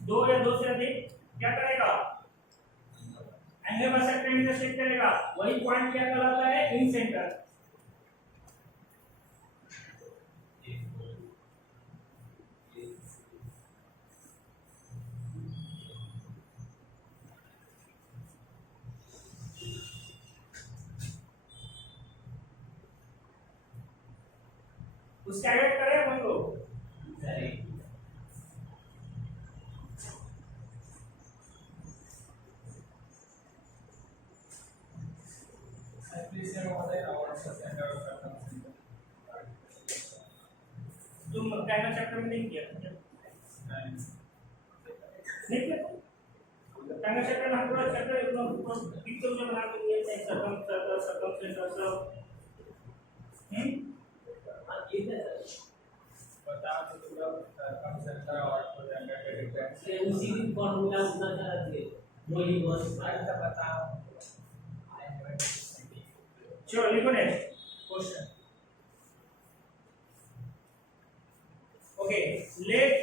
दो या दो से अधिक क्या करेगा? एंगल बाइसेक्टर इंटरसेक्ट करेगा, वही पॉइंट क्या कहलाता है? इन सेंटर। उसका ऐड करें हम लोग, तुम पहला चैप्टर में नहीं किया नहीं किया? पहला चैप्टर में हम पूरा चैप्टर पिक्चर में बना के दिए थे, सर्कम सेंटर सब। बता तो पूरा सर्कमसेंटर और ऑर्थोसेंटर के डिफरेंस से उसी दिन फॉर्मूला उतना सारा दिए वही बस आज का बताओ। चलो लिखो next question. Okay, let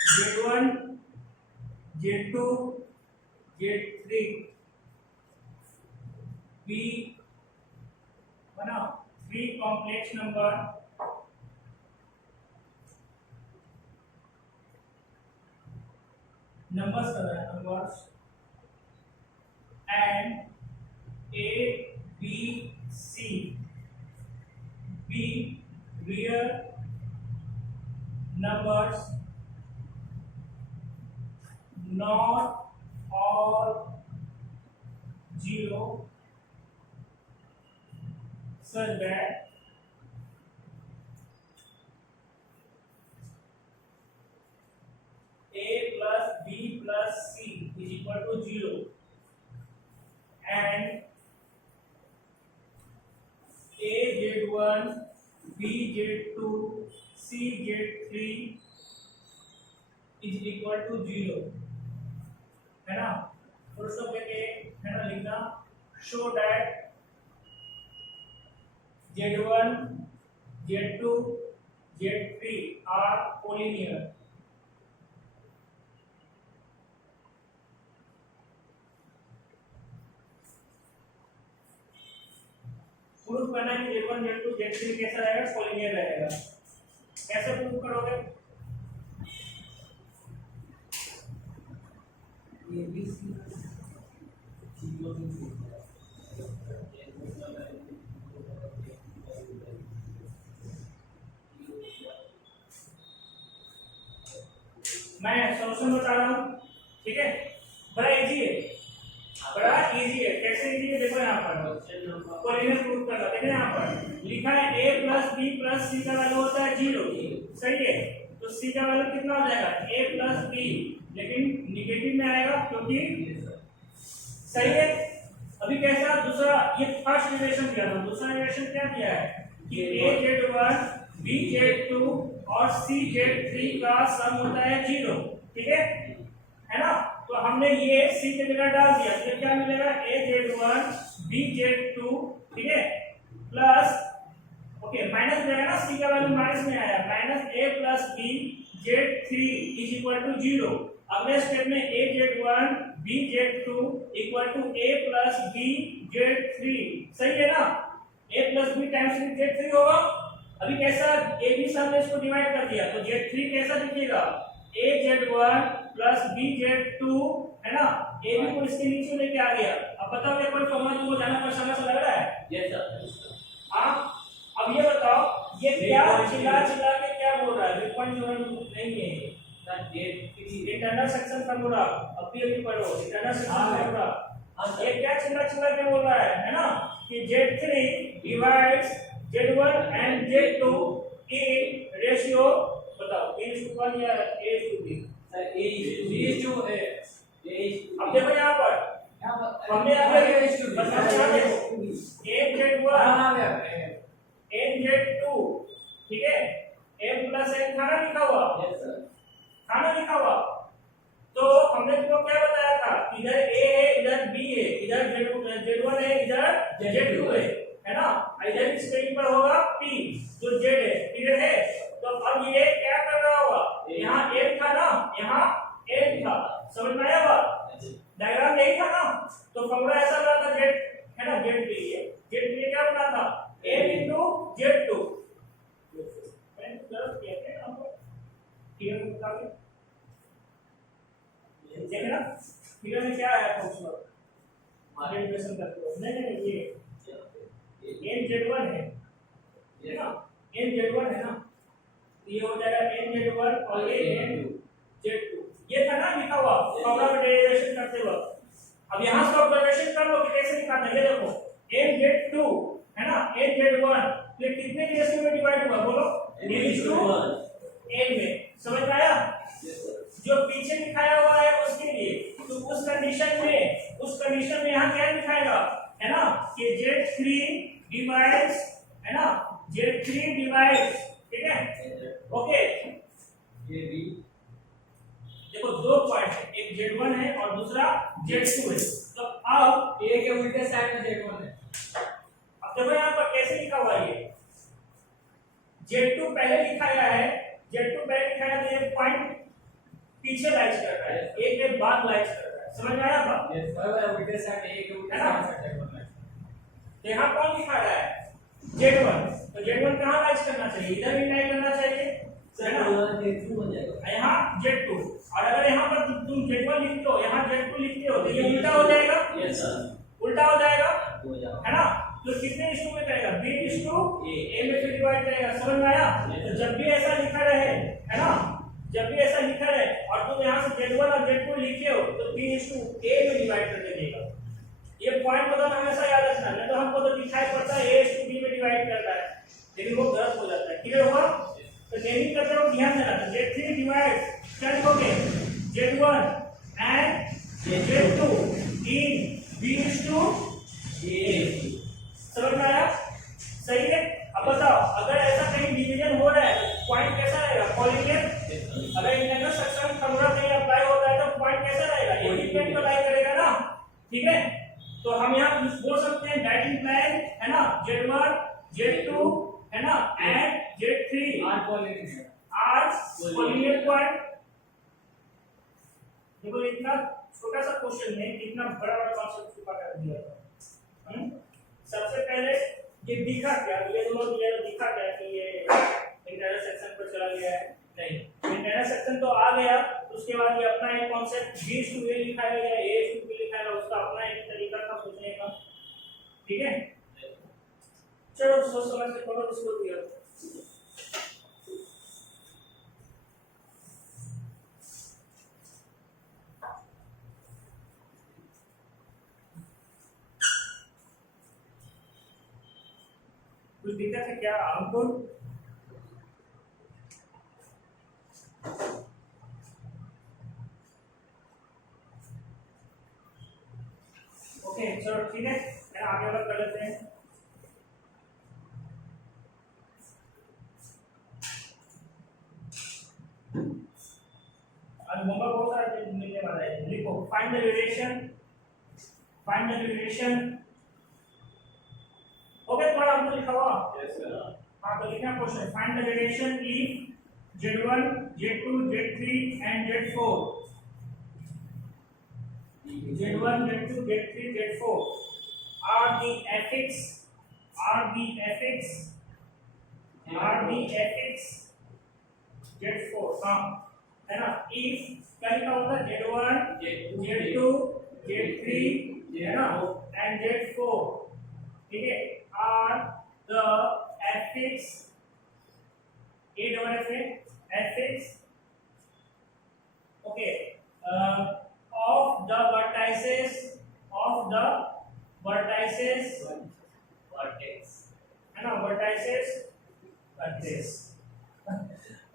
Z1 Z2 Z3 be three complex numbers and A, B, C be real numbers not all zero such that CZ3 is equal to 0, है ना। फुल स्टॉप लेके है ना लिखना, show that Z1 Z2 Z3 are collinear. Proof करना है कि Z1 Z2 Z3 कैसा रहेगा, कोलिनियर रहेगा। कैसे प्रूफ करोगे? मैं सॉल्यूशन बता रहा हूँ, ठीक है। बड़ा इजी है, बड़ा इजी है। कैसे इजी है देखो, यहाँ पर कोलिनियर प्रूफ करना। देखो यहाँ पर लिखा है a प्लस बी प्लस सी का वैल्यू होता है 0, सही है। तो सी का वैल्यू कितना हो जाएगा, a प्लस बी, लेकिन निगेटिव में आएगा क्योंकि, सही है। अभी कैसा दूसरा, ये फर्स्ट रिलेशन किया था, दूसरा रिलेशन क्या किया है कि AZ1 BZ2 और CZ3 का सम होता है 0, ठीक है ना। तो हमने ये C के जगह डाल दिया, ये क्या मिलेगा AZ1 BZ2, ठीक है, प्लस ओके माइनस मिलेगा ना, C का वैल्यू माइनस में आया, minus A plus B Z3 is equal to 0। अगले स्टेप में AZ1 BZ2 equal to A plus B Z3, सही है ना। A plus B times Z3 होगा। अभी कैसा, A B सम में इसको डिवाइड कर दिया तो Z3 कैसा दिखेगा, AZ1 प्लस BZ2, है ना। A B को इसके नीचे लेके आ गया। अब बताओ ये कोई फॉर्मूला तुमको जाना पर समझ लग रहा है? Yes sir. हाँ, अब ये बताओ ये क्या चिल्ला चिल्ला के क्या बोल रहा है, पॉइंट नहीं है इंटरनल सेक्शन फॉर्मूला। अभी पढ़ो इंटरनल सेक्शन फॉर्मूला। ये क्या चिल्ला चिल्ला के बोल रहा है ना, कि Z3 divides Z1 and Z2 in ratio, बताओ A:1 या A:B? सर A:2 है। अब देखो यहाँ पर हमने बताया देखो AZ2, ठीक है, M प्लस N खाना लिखा हुआ, यस सर, खाना लिखा हुआ। तो हमने तुमको क्या बताया था, इधर A है, इधर B है, इधर Z1 है, इधर Z2 है ना। इधर इस कहीं पर होगा P जो Z है, क्लियर है। तो अब ये क्या कर रहा होगा, यहाँ M था ना, यहाँ N था, समझ में आया बात? डायग्राम यही था ना। तो फॉर्मूला ऐसा बना था, Z है ना, Z के लिए क्या बना था, M into Z2। देखे ना फिगर में क्या है, मल्टीप्लिकेशन करते हो, नहीं ये NZ1 है ना, NZ1 है ना, ये हो जाएगा NZ1 और ये NZ2। ये था ना लिखा हुआ फॉर्मूला में डेरिवेशन करते वक्त। अब यहाँ से ऑब्जर्वेशन कर लो कि कैसे लिखा था। ये देखो NZ2 है ना, NZ1 ये कितने रेशियो में डिवाइड हुआ, बोलो N में, समझ में आया? जो पीछे दिखाया हुआ है उसके लिए, तो उस कंडीशन में यहाँ क्या दिखाएगा, है ना, कि Z3 डिवाइड्स, है ना, Z3 डिवाइड्स, ठीक है, ओके। ये भी देखो दो पॉइंट है, एक Z1 है और दूसरा Z2 है। तो अब A के उल्टे साइड में Z1 है। अब देखो यहाँ पर कैसे लिखा हुआ है, Z2 पहले लिखाया है, Z2 पहले लिखाया है, तो ये पॉइंट पीछे लाइज कर रहा है, A के बाद लाइज कर रहा है, समझ में आया बात? यस सर, उल्टे साइड A के उल्टे साइड Z1 है। तो यहाँ कौन लिखा रहा है, Z1, तो Z1 कहाँ लाइज करना चाहिए, इधर भी लाइज करना चाहिए, है ना, Z2 हो जाएगा, यहाँ Z2। और अगर यहाँ पर तुम Z1 लिखते हो, यहाँ Z2 लिखते हो, तो ये उल्टा हो जाएगा, यस सर, उल्टा हो जाएगा, है ना। तो कितने इश्यू में करेगा, B:A में से डिवाइड करेगा, समझ में आया? तो जब भी ऐसा लिखा रहे, है ना, जब भी ऐसा लिखा रहे और तुम यहाँ से Z1 और Z2 लिखे हो, तो B:A में डिवाइड करके देगा। ये पॉइंट बताना हमेशा याद रखना, नहीं तो हमको तो दिखाई पड़ता है A:B में डिवाइड करता है, लेकिन वो गलत हो जाता है, क्लियर हुआ? तो नेमिंग करते वक्त ध्यान देना, तो Z3 डिवाइड क्या लिखोगे, Z1 and Z2 in B:A। समझ में आया? सही है। अब बताओ अगर ऐसा कहीं डिवीजन हो रहा है पॉइंट कैसा रहेगा? कोलिनियर। अगर इंटीग्रल सेक्शन फॉर्मूला कहीं अप्लाई होता है तो पॉइंट कैसा रहेगा? ये डिपेंड तो लाई करेगा ना, ठीक है। तो हम यहाँ बोल सकते हैं दैट इंप्लाइज है ना Z1 Z2 है ना and Z3 are collinear are collinear point. देखो इतना छोटा सा क्वेश्चन में कितना बड़ा बड़ा कॉन्सेप्ट छुपा कर दिया था। सबसे पहले ये दिखा क्या, ये दोनों दिया तो दिखा क्या कि ये इंटरनल सेक्शन पर चला गया है? नहीं, इंटरनल सेक्शन तो आ गया, उसके बाद ये अपना एक कॉन्सेप्ट B टू A लिखा गया, A टू B लिखा है, उसका अपना एक तरीका था सोचने का, ठीक है। चलो सोच समझ के पढ़ो इसको दिया। कुछ दिक्कत है क्या हमको? ओके चलो ठीक है, आगे बात कर लेते हैं। आज होमवर्क बहुत सारा मिलने वाला है, लिखो फाइंड द रिलेशन ओके तुम्हारा हमको लिखा हुआ? Yes, sir. हाँ तो लिखना question find the relation if Z1 Z2 Z3 and Z4 Z1 Z2 Z3 Z4 are the fx Z4 हाँ है ना। if क्या लिखा होता है Z1 Z2 Z3 है ना and Z4, ठीक है, are the fx fx okay of the vertices है ना vertices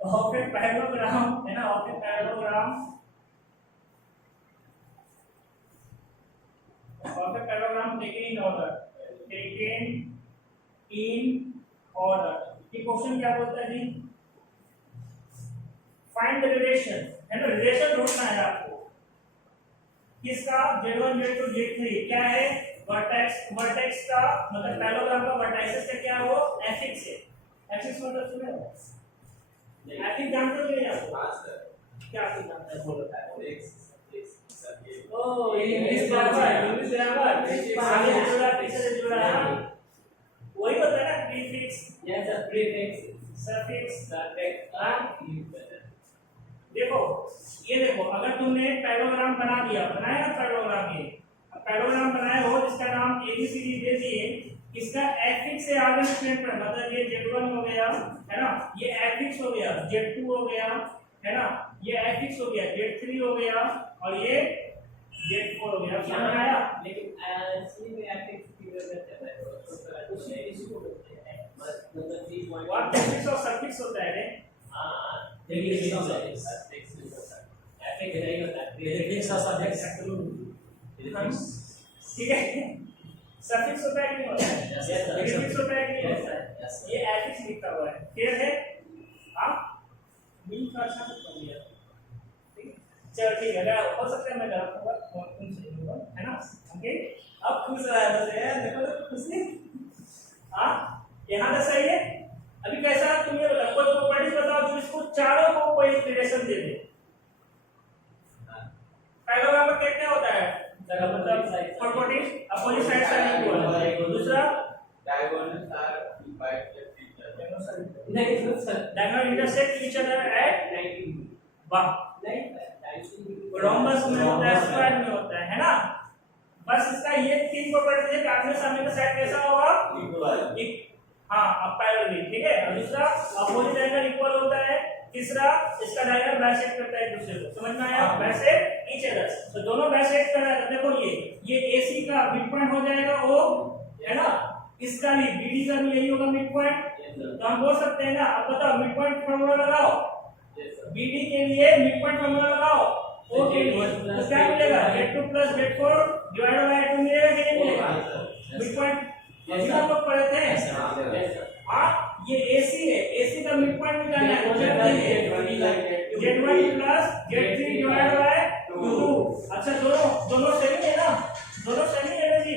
of a parallelogram है ना of a parallelogram taken in order। ये क्वेश्चन क्या बोलता है जी? फाइंड द रिलेशन है ना, रिलेशन ढूंढना है आपको किसका? Z1 Z2 Z3 क्या है? वर्टेक्स का मतलब पैरेललोग्राम का वर्टाइसेस का क्या है? वो एफिक्स है। एफिक्स मतलब सुने हो? एफिक्स जानते हो नहीं आप? हाँ सर। क्या चीज जानते हैं बोलो? ओ इंग्लिश ग्रामर आगे जुड़ा पीछे जुड़ा है, वही होता है ना prefix. Yes sir, prefix suffix. देखो ये देखो अगर तुमने पैरेललोग्राम बना दिया, बनाया ना पैरेललोग्राम, ये अब पैरेललोग्राम बनाया हो जिसका नाम ABCD दे दिए, इसका एफिक्स से आगे स्टेटमेंट पर मतलब ये Z1 हो गया है ना, ये एफिक्स हो गया, Z2 हो गया है ना, ये एफिक्स हो गया, Z3 हो गया और ये Z4 हो गया। समझ आया? लेकिन सी में एफिक्स की जरूरत है उससे इसको बोलते हैं मतलब 3 पॉइंट व्हाट एफिक्स और सफिक्स होता है रे? हां देखिए एफिक्स नहीं होता है, प्रीफिक्स और सफिक्स ठीक है। सफिक्स होता है कि नहीं होता है? प्रीफिक्स होता है कि नहीं होता है? ये एफिक्स लिखा हुआ है, क्लियर है? हां मीन का अच्छा से पढ़ लिया, ठीक। चलो ठीक है, अगर हो सकता है मैं गलत होगा और तुम सही होगा, है ना? ओके अब खुश रहा है बस यार, देखो तो खुशी। हां यहां तक सही है। अभी कैसा तुम ये बताओ, कोई प्रॉपर्टीज बताओ जो इसको चारों को कोई रिलेशन दे दे। पैरेललोग्राम में क्या होता है? मतलब प्रॉपर्टीज अपोजिट साइड से इक्वल है। दूसरा diagonals are divided each other. नहीं sir, diagonal intersect each other at 90 वाह नहीं रोम्बस में होता है, स्क्वायर में होता है ना। बस इसका ये तीन प्रॉपर्टी है कि आमने सामने का साइड कैसा होगा? Equal. हां अब पैरेलल, ठीक है। और दूसरा अपोजिट एंगल इक्वल होता है। तीसरा इसका डायगोनल बाइसेक्ट करता है एक दूसरे को। समझ में आया? बाइसेक्ट ईच अदर, तो दोनों बाइसेक्ट कर रहा है। देखो ये AC का मिड पॉइंट हो जाएगा O है ना, इसका भी BD का भी यही होगा मिड पॉइंट। तो हम बोल सकते हैं ना, अब बताओ मिड पॉइंट फार्मूला लगाओ। BD के लिए मिड पॉइंट फार्मूला लगाओ, O के लिए तो क्या मिलेगा? Z2 Z4 डिवाइडेड बाय 2 मिलेगा कि नहीं मिलेगा? मिड पॉइंट हम लोग पढ़े थे। हाँ ये AC है, AC का मिड पॉइंट निकालना है, Z1 plus Z3 divide by 2। अच्छा दोनों सेम है ना, दोनों सेम है ना जी,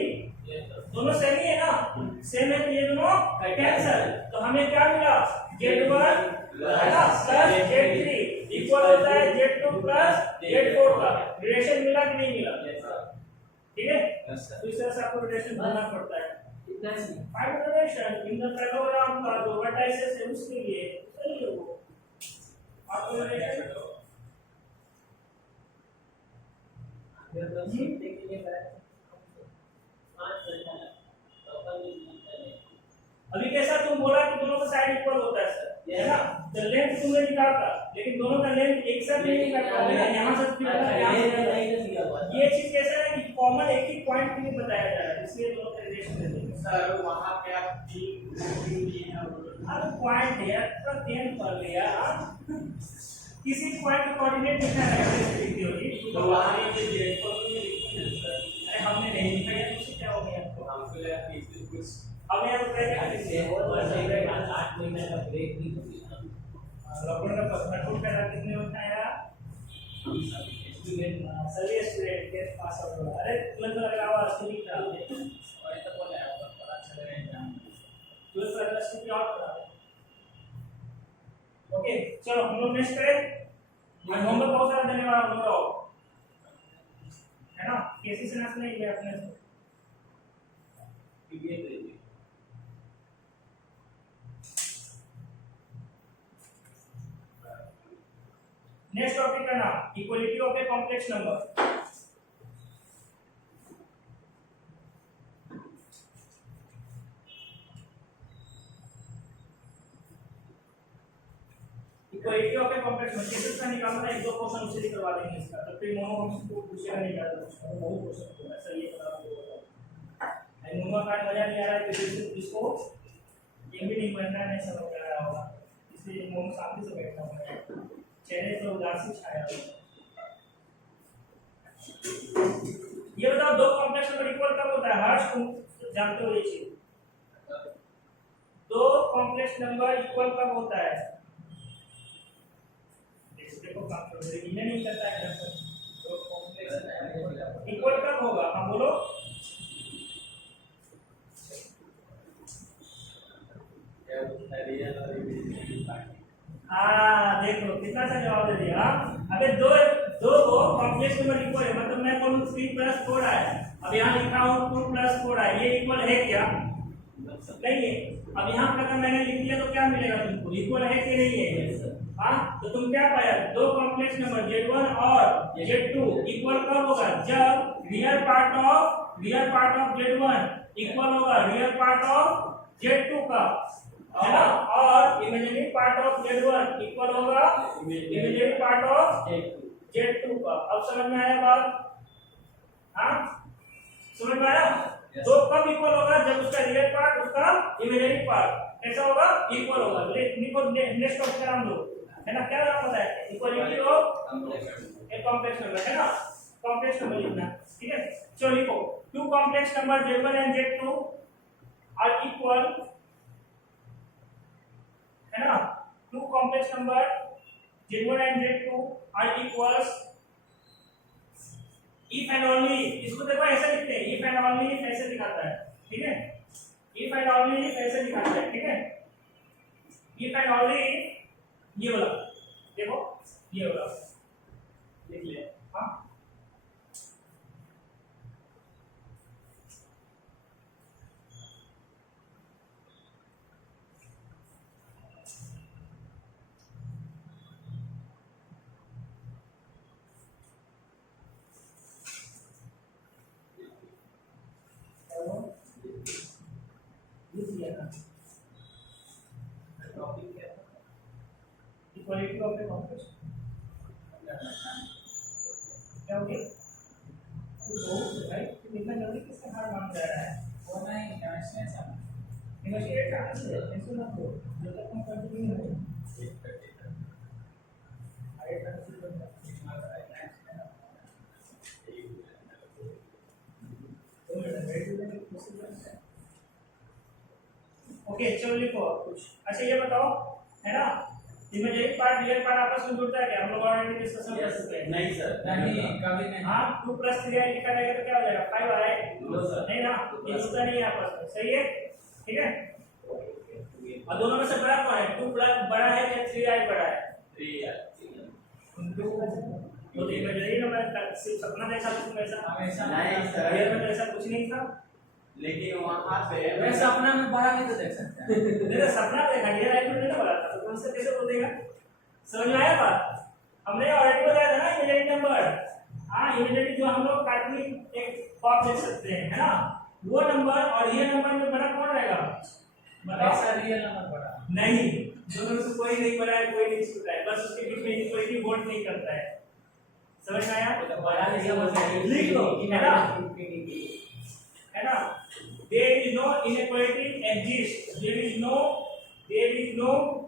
दोनों सेम है ना, सेम है तो ये दोनों कैंसिल, तो हमें क्या मिला Z1 प्लस Z3 इक्वल होता है Z2 प्लस Z4 का। रिलेशन मिला कि नहीं मिला? ठीक है, तो इस तरह से आपको रिलेशन ढूंढना पड़ता है। Find the relation in the parallelogram का जो वर्टाइसेस है उसके लिए चलिए वो आपको रिलेशन अभी कैसा तुम बोला कि दोनों का साइड इक्वल होता है सर, है ना, तो लेंथ तुमने निकाला लेकिन दोनों का लेंथ एक साथ नहीं निकाल पाओगे ना, यहाँ से भी अलग यहाँ से अलग। ये चीज कैसा है कि कॉमन एक ही पॉइंट के लिए बताया जा रहा है, इसलिए दोनों का रिलेशन दे देंगे सर वहाँ पे आप अब पॉइंट है पर 10 कर लिया किसी पॉइंट का कोऑर्डिनेट लिखना है ऐसे लिख दियो जी, तो वहाँ ये Z4 को लिखते हैं सर। अरे हमने नहीं लिखा यार, उससे क्या हो गया आपको? हमको लगा कि इसमें कुछ अब यहाँ पे क्या लिखते हैं और सही रहेगा। 8 महीने का ब्रेक नहीं होता लॉकडाउन का कंट्रोल करा कितने होता है यार? स्टूडेंट सभी स्टूडेंट के पास आउट हुआ। अरे तुरंत लग रहा है स्टडी का और तो बोला है पर पता चल रहा है एग्जाम तुरंत लग रहा है स्टडी आउट करा। ओके चलो हम लोग नेक्स्ट करें। मैं होमवर्क बहुत सारा देने वाला हूं लोग, है ना, कैसे से नहीं लिया अपने से ये देखिए नेक्स्ट टॉपिक का नाम equality of a complex number. Equality of a complex number कैसे इसका निकालना है, एक दो क्वेश्चन उससे करवा देंगे इसका, तब तक मोनो हम को पूछेगा नहीं जाता उसका तो बहुत क्वेश्चन होगा सर, ये पता होगा आई मोनो का मजा नहीं आ रहा है तो इसको ये भी नहीं बनना नहीं समझ आ रहा होगा, इसलिए मोनो शांति से बैठना होगा, चेहरे पर उदासी छाया हुआ। ये बताओ दो कॉम्प्लेक्स नंबर इक्वल कब होता है? हर्ष तुम जानते हो ये चीज, दो कॉम्प्लेक्स नंबर इक्वल कब होता है? देखो काम कर रहे हैं नहीं करता है दो कॉम्प्लेक्स इक्वल कब होगा? हाँ बोलो। हाँ देखो कितना सा जवाब दे दिया। अबे दो दो कॉम्प्लेक्स नंबर इक्वल है मतलब मैं बोलूं 3 + 4 आया, अब यहाँ लिखा हूँ 2 + 4 आया, ये इक्वल है क्या? नहीं है। अब यहाँ पर अगर मैंने लिख दिया तो क्या मिलेगा तुमको? इक्वल है कि नहीं है? हाँ तो तुम क्या पाया? दो कॉम्प्लेक्स नंबर Z1 और Z2 इक्वल कब होगा? जब real part of Z1 equal होगा रियल पार्ट ऑफ Z2 का, है ना, और imaginary part of Z1 equal होगा इमेजिनरी पार्ट ऑफ Z2 का। अब समझ में आया बात? हाँ समझ में आया? तो कब इक्वल होगा? जब उसका रियल पार्ट उसका इमेजिनरी पार्ट कैसा होगा? इक्वल होगा। नेक्स्ट क्वेश्चन हम लोग, है ना, क्या नाम पता है? Equality of a complex number, है ना, कॉम्प्लेक्स नंबर लिखना, ठीक है। चलो लिखो two complex number Z1 and Z2 are equal, है ना, two complex number Z1 and Z2 are equals if and only, इसको देखो ऐसे लिखते हैं, इफ एंड ओनली इफ ऐसे दिखाता है, ठीक है, इफ एंड ओनली इफ ऐसे दिखाता है, ठीक है, इफ एंड ओनली ये वाला देखो, ये वाला लिख ले। हाँ इक्वलिटी ऑफ ए कॉम्प्लेक्स क्या हो गया? तो भाई इतना जल्दी किसका हार मान जा रहा है? वो नहीं इंटरनेशनल नेगोशिएट करना चाहिए, ऐसे ना हो जब तक हम कंटिन्यू नहीं हो आगे कंटिन्यू करना। ओके ओके चलो लिखो कुछ। अच्छा ये बताओ है ना, इमेजिनरी पार्ट रियल पार्ट आपस में जुड़ता है क्या? हम लोग ऑलरेडी डिस्कशन कर चुके हैं। नहीं सर, नहीं कभी नहीं। हाँ 2 + 3i लिखा रहेगा तो क्या हो जाएगा 5 आ जाएगा। नो सर, नहीं ना, ये जुड़ता नहीं है आपस में, सही है ठीक है। और दोनों में से बड़ा कौन है? 2 बड़ा है या 3i बड़ा है? 3 तो इमेजिनरी नंबर सिर्फ सपना देखा तुम ऐसा? हमेशा नहीं सर, रियल में तो ऐसा कुछ नहीं था। लेकिन वहाँ पे वैसे सपना में बड़ा भी तो देख सकते हैं। मेरा सपना देखा, रियल लाइफ में नहीं बोला था, तो तुमसे कैसे बोल देगा? समझ में आया बात? हमने ऑलरेडी बताया था ना इमेजिनरी नंबर। हाँ इमेजिनरी जो हम लोग काल्पनिक एक फॉर्म देख सकते हैं है ना, वो नंबर और ये नंबर में बड़ा कौन रहेगा बताओ? ऐसा रियल नंबर बड़ा नहीं, दोनों में से कोई नहीं बड़ा है कोई नहीं छोटा है, बस उसके बीच में इक्वलिटी वोट नहीं करता है। समझ में आया? तो बड़ा नहीं समझ लिख लो है ना, है ना। There is no inequality exists. There is no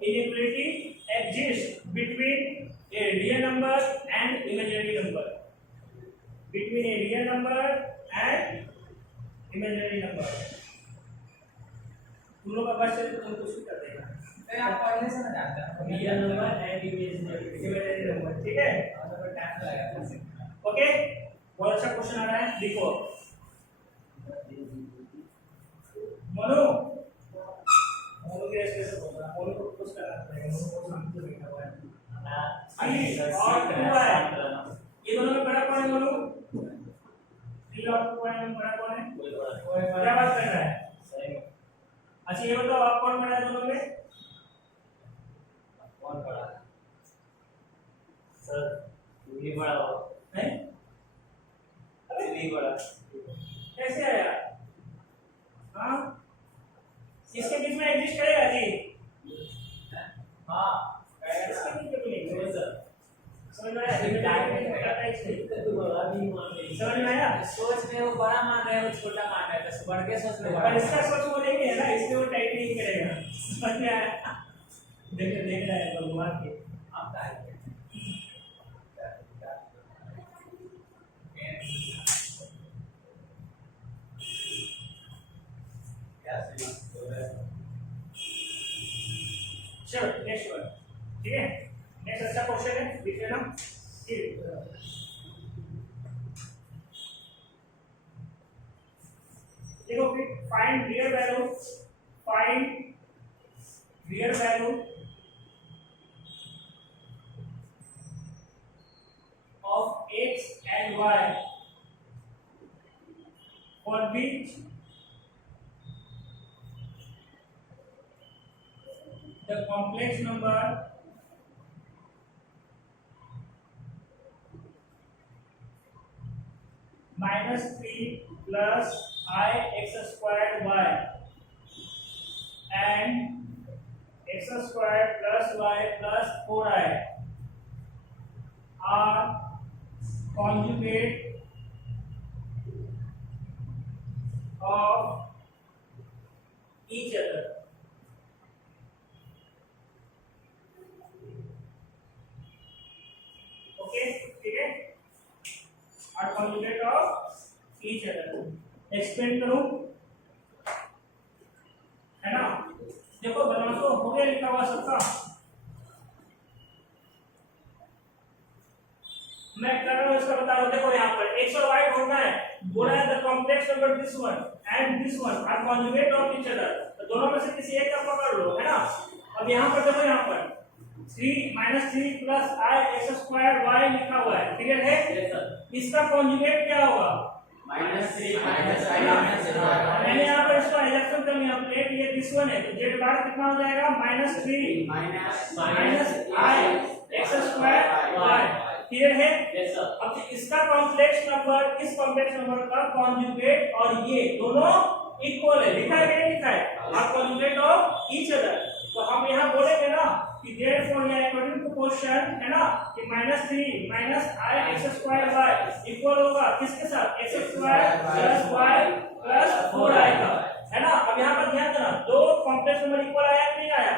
inequality exists between a real number and imaginary number. Between a real number and imaginary number. तुम लोग का क्वेश्चन तुम कुछ भी कर देगा। फिर आप पढ़ने से ना जानते हैं real number and imaginary number, ठीक है? और तो टाइम लगेगा। ओके, बहुत अच्छा क्वेश्चन आ रहा है, देखो मनु के ऐसे बोल रहा है, मनु को कुछ करना पड़ेगा, मनु को सामने बैठा हुआ है। और 2 है, ये दोनों में बड़ा कौन है मनु? 3 और 2 में बड़ा कौन है? क्या बात कर रहा है? अच्छा ये बताओ आप कौन बड़ा है दोनों में? कौन बड़ा है? सर, ये बड़ा हो। नहीं? ये बड़ा। कैसे आया? हाँ इसके बीच में एग्जिस्ट करेगा जी? हां इसके बीच में नहीं नो सर, समझ में आया? समझ में आया? सोच में वो बड़ा मान रहे हैं वो छोटा मान रहे हैं तो बढ़ के सोच में बड़ा पर इसका सोच वो नहीं है ना, इसलिए वो टाइट नहीं करेगा। समझ में आया? देख रहा है भगवान के आप का है क्या सही बोल रहे हैं? चलो नेक्स्ट वन, ठीक है? नेक्स्ट अच्छा क्वेश्चन है, लिख लेना। ठीक देखो फिर find real value of x and y for which the complex number -3 plus I x squared y and x squared plus y plus 4i are conjugate of each other. Okay, ठीक है? Are conjugate of each other. Explain करूं, है ना? देखो बना तो हो गया लिखा हुआ सबका। मैं कर रहा हूं इसका बता रहा हूं, देखो यहाँ पर x और y ढूंढना है, बोला है the complex number this one and this one are conjugate of each other, तो दोनों में से किसी एक का पकड़ लो, है ना? अब यहाँ पर देखो यहाँ पर 3 plus I x square y लिखा हुआ है, क्लियर है? यस सर, इसका कॉन्जुगेट क्या होगा? -3 -I मैंने यहाँ पर इसको एग्जांपल कर लिया, प्लेट ये दिस वन है, तो z बार कितना हो जाएगा? -3 I x square y, clear है? यस सर, अब इसका कॉम्प्लेक्स नंबर इस कॉम्प्लेक्स नंबर का कॉन्जुगेट और ये दोनों इक्वल है, लिखा है कि नहीं लिखा है? Are conjugate of each other, तो हम यहाँ बोलेंगे ना कि देयरफॉर या अकॉर्डिंग टू क्वेश्चन, है ना, कि -3 I x square y equal होगा किसके साथ? x square plus y plus 4i का, है ना? अब यहाँ पर ध्यान देना, दो कॉम्प्लेक्स नंबर इक्वल आया कि नहीं आया?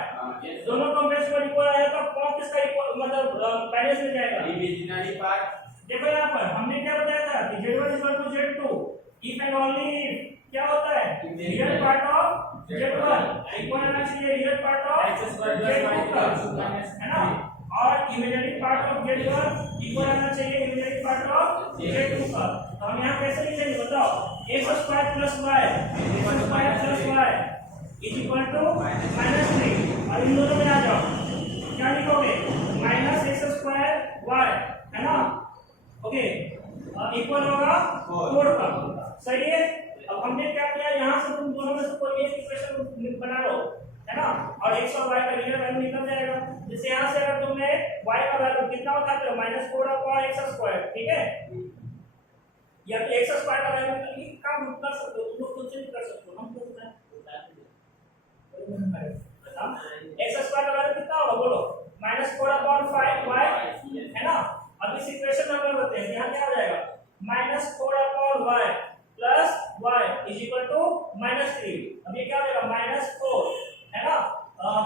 दोनों कॉम्प्लेक्स नंबर इक्वल आया तो कौन किसका इक्वल मतलब पहले से जाएगा? Imaginary part. देखो यहाँ पर हमने क्या बताया था कि z1 = z2 if and only क्या होता है? Real part of Z1 equal आना चाहिए रियल पार्ट ऑफ Z2 का, है ना, और imaginary part of Z1 equal आना चाहिए इमेजिनरी पार्ट ऑफ Z2 का। तो हम यहाँ कैसे लिखेंगे बताओ, x² + y is equal to -3, और इन दोनों में आ जाओ, क्या लिखोगे -x² y, है ना, ओके, इक्वल होगा 4 का, सही है। अब हमने क्या किया, यहाँ से तुम दोनों में से कोई एक इक्वेशन बना लो, है ना, और x और y का रियल वैल्यू निकल जाएगा। जैसे यहाँ से अगर तुमने y का वैल्यू कितना उठाते हो -4/x², ठीक है, या तो x² का वैल्यू की काम कर सकते हो, तुम लोग खुद से भी कर सकते हो, हम खुद से बताओ x² का वैल्यू कितना होगा बोलो, -4/5y, है ना। अब इस इक्वेशन में हम करते हैं, यहाँ क्या आ जाएगा -4/y plus y is equal to -3। अब ये क्या हो जाएगा -4, है ना,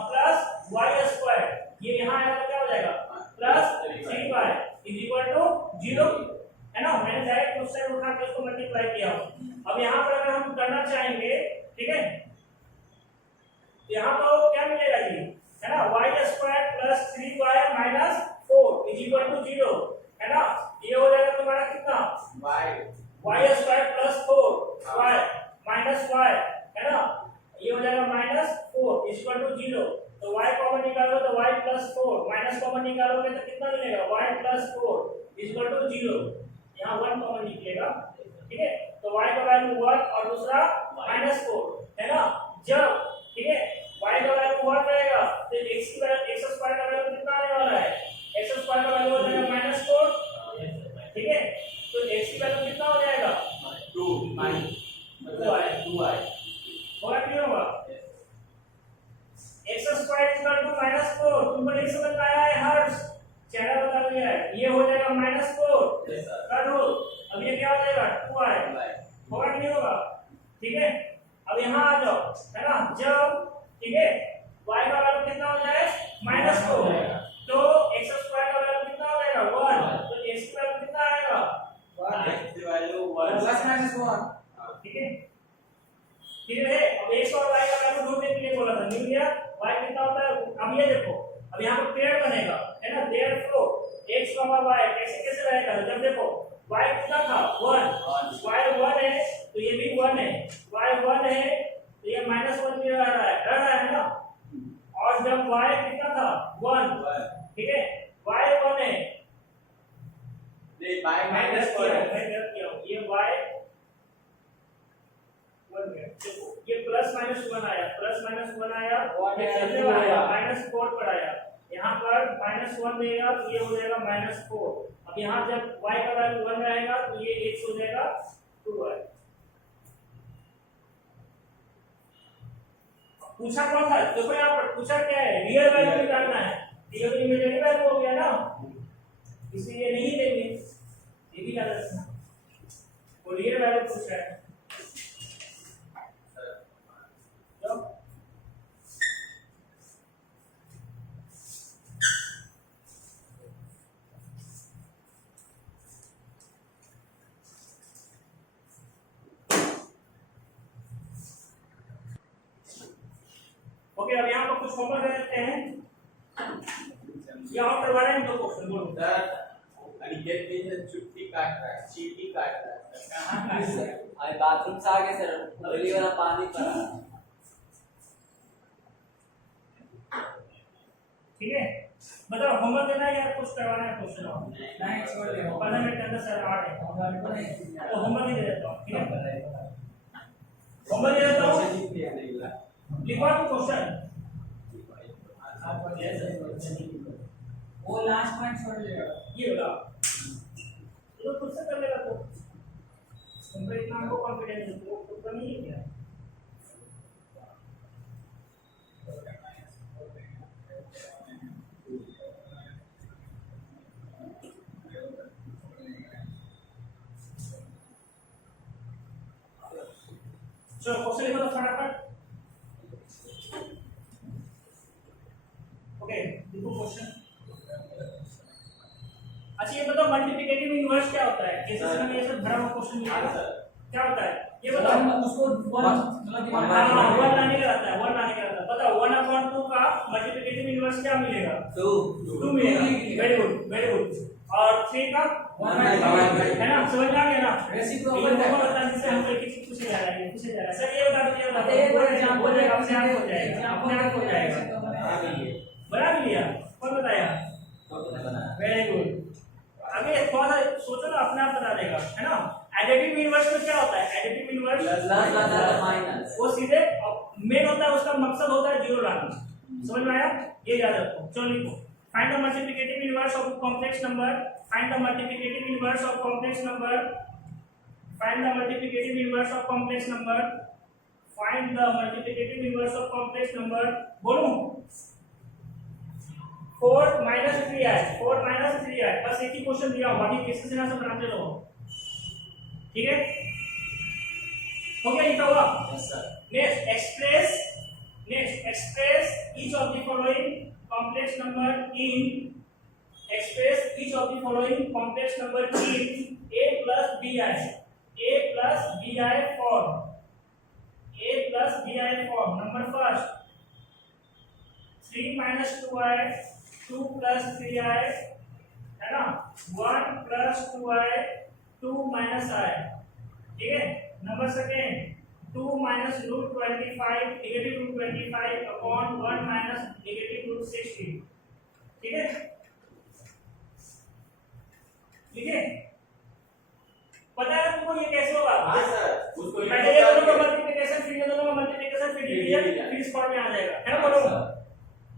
प्लस y², ये यहाँ आएगा तो क्या हो जाएगा +3y इज इक्वल टू 0, है ना। मैंने डायरेक्ट उस साइड उठा के इसको मल्टीप्लाई किया। अब यहाँ पर अगर हम करना चाहेंगे, ठीक है, यहाँ तो क्या मिलेगा जी, है ना, y² + 3y - 4 is equal to 0, है ना। ये हो जाएगा तुम्हारा कितना y² + 4y -y, है ना, ये हो जाएगा -4 इज इक्वल टू 0। तो y कॉमन निकालो तो y + 4, माइनस कॉमन निकालोगे तो कितना मिलेगा y + 4 इज इक्वल टू 0, यहाँ 1 कॉमन निकलेगा, ठीक है। तो y का वैल्यू 1 और दूसरा -4, है ना। जब, ठीक है, y का वैल्यू 1 रहेगा तो x² का वैल्यू कितना आने वाला है, x² का वैल्यू हो जाएगा -4, ठीक है। तो x की वैल्यू कितना हो जाएगा 2y होगा, क्यों होगा x² = -4, तुमको नहीं समझ में आया है हर्ष, चेहरा बता दिया है, ये हो जाएगा -4 का रूल। अब ये क्या हो जाएगा 2y होगा, नहीं होगा, ठीक है। अब यहाँ आ जाओ, है ना, जब, ठीक है, y का वैल्यू कितना हो जाए -4, तो x² का वैल्यू कितना हो जाएगा 1, तो x की वैल्यू कितना आएगा 1 ठीक है, ठीक है। अब x और y का वैल्यू ढूंढने के लिए बोला था, मिल गया। y कितना होता है, अब ये देखो, अब यहाँ पर पेड़ बनेगा, है ना, देयरफॉर x, y कैसे रहेगा, जब देखो y कितना था 1, y 1 है तो ये भी 1 है, y 1 है तो ये -1 भी रह रहा है ना। और जब y कितना था 1, ठीक है, y 1 है, माइनस किया ये y 1 है, देखो ये +-1 आया, +-1 आया, ये चलने वाला आया -4 पर आया, यहाँ पर -1 देगा तो ये हो जाएगा -4। अब यहाँ जब y का वैल्यू 1 रहेगा तो ये x हो जाएगा 2y। पूछा कौन था, देखो यहाँ पर पूछा क्या है, रियल वैल्यू निकालना है, ये तो इमेजिनरी वैल्यू हो गया ना, इसलिए नहीं देंगे, ये भी याद रखना, वो रियल वैल्यू पूछा है। ओके, अब यहाँ पर कुछ होमवर्क दे देते हैं, यहाँ करवा रहे हैं 2 क्वेश्चन, बोलो अनिकेत ने छुट्टी काट रहा है, चीटी काट रहा है, कहाँ काट रहा है, अरे बाथरूम से आगे सर गली वाला पानी पड़ा, ठीक है। मतलब होमवर्क देना है या कुछ करवाना है क्वेश्चन, नहीं छोड़ दे, 15 मिनट के अंदर सर आ रहे हैं, तो होमवर्क ही दे देता हूँ, ठीक है, होमवर्क दे देता हूँ, लिखवा दो क्वेश्चन, वो लास्ट पॉइंट छोड़ देगा, ये बताओ, तो खुद से कर लेगा, तो तुम पे इतना को कॉन्फिडेंस है, तो खुद का नहीं है क्या। चलो क्वेश्चन लिखो फटाफट, ओके देखो क्वेश्चन। अच्छा ये बताओ मल्टीप्लिकेटिव इनवर्स क्या होता है, केसेस में ये सब भरा हुआ क्वेश्चन मिलेगा, क्या होता है ये बताओ उसको वन मतलब वन हाँ 1 लाने का रहता है 1 लाने का रहता है बताओ 1/2 का मल्टीप्लिकेटिव इनवर्स क्या मिलेगा 2 मिलेगा वेरी गुड और 3 का 1 है ना समझ में आ गया ना रेसिप्रोकल ये वो बताने से हमको एक चीज पूछे जा रहा है सर ये बता दो एग्जांपल बोलेगा अपने आप हो जाएगा अपने आप हो जाएगा बना भी लिया कौन बताया वेरी गुड आगे थोड़ा सा सोचो ना अपने आप बता देगा है ना एडिटिव इनवर्स में क्या होता है एडिटिव इनवर्स माइनस वो सीधे मेन होता है उसका मकसद होता है जीरो लाना समझ में आया ये याद रखो चलो लिखो find the multiplicative inverse of complex number find the multiplicative inverse of complex number find the multiplicative inverse of complex number find the multiplicative inverse of complex number बोलूं 4 minus 3 है 4 minus 3 है बस एक ही क्वेश्चन दिया हुआ बाकी केसेस यहाँ से बनाते रहो ठीक है हो गया लिखा हुआ yes sir next express each of the following complex number in express each of the following complex number in a plus bi form number first 3 minus 2i 2 plus 3i है ना 1 plus 2i 2 minus i ठीक है number second 2 minus root 25 negative root 25 upon 1 minus negative root 60 ठीक है ठीक है पता है तुमको ये कैसे होगा हाँ सर उसको पहले ये दोनों का मल्टीप्लिकेशन फिर ये दोनों का मल्टीप्लिकेशन फिर डिवीजन फिर इस फॉर्म में आ जाएगा है ना बोलो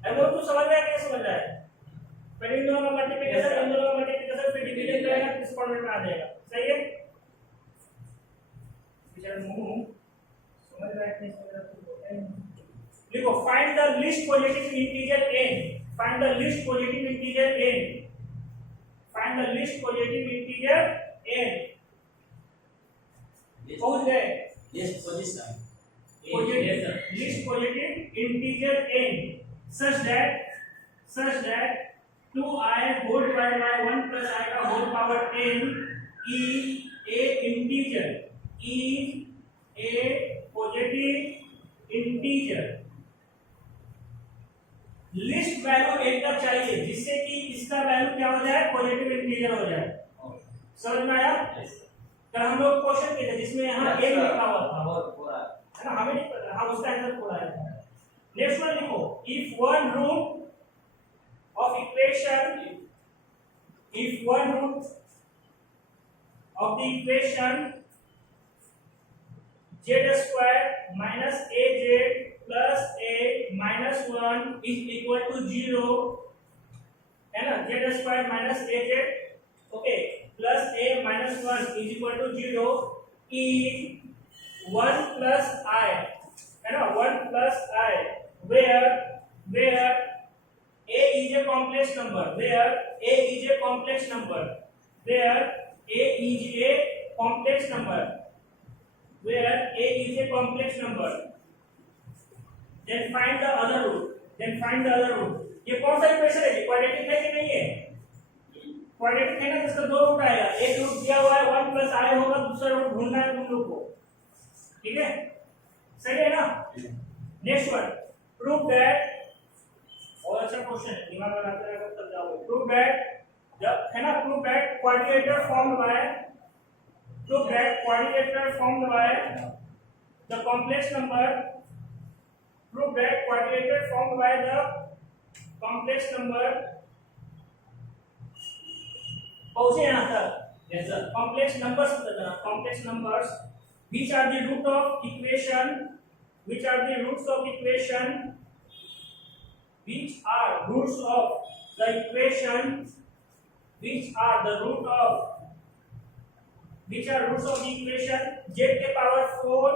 अरे वो तू समझ रहा है कैसे समझ रहा है पहले इन दोनों का मल्टीप्लिकेशन इन दोनों का मल्टीप्लिकेशन फिर डिवीजन करेगा फिर इस फॉर्मेट में आ जाएगा सही है बेचारा मुंह समझ रहा है कि नहीं समझ रहा तो बोलता ही नहीं देखो find the least positive integer n find the least positive integer n find the least positive integer n पहुंच गए least position least positive integer n such that 2i whole divided by 1 plus I का whole power n is a integer is a positive integer least value एक तक चाहिए जिससे कि इसका वैल्यू क्या हो जाए पॉजिटिव इंटीजर हो जाए समझ में आया कल हम लोग क्वेश्चन किए थे जिसमें यहाँ a लिखा हुआ था है ना हमें नहीं पता हम उसका आंसर पूरा है नेक्स्ट वन लिखो if one root of the equation z square minus az plus a minus 1 is equal to 0 है ना z square minus az okay plus a minus 1 is equal to 0 is 1 plus I है ना 1 plus I where a is a complex number where a is a complex number where a is a complex number where a is a complex number then find the other root ये कौन सा इक्वेशन है क्वाड्रेटिक है कि नहीं है क्वाड्रेटिक है ना जिसका दो रूट आएगा एक रूट दिया हुआ है 1 प्लस i होगा दूसरा रूट ढूंढना है तुम लोग को ठीक है सही है ना नेक्स्ट वन प्रूव दैट और अच्छा क्वेश्चन है दिमाग लगाते रहेगा तब जाओगे प्रूव दैट जब है ना prove that quadrilateral formed by the complex number prove that quadrilateral formed by the complex number पहुंचे यहां तक yes sir complex numbers which are the roots of equation which are the roots of the equation z के power 4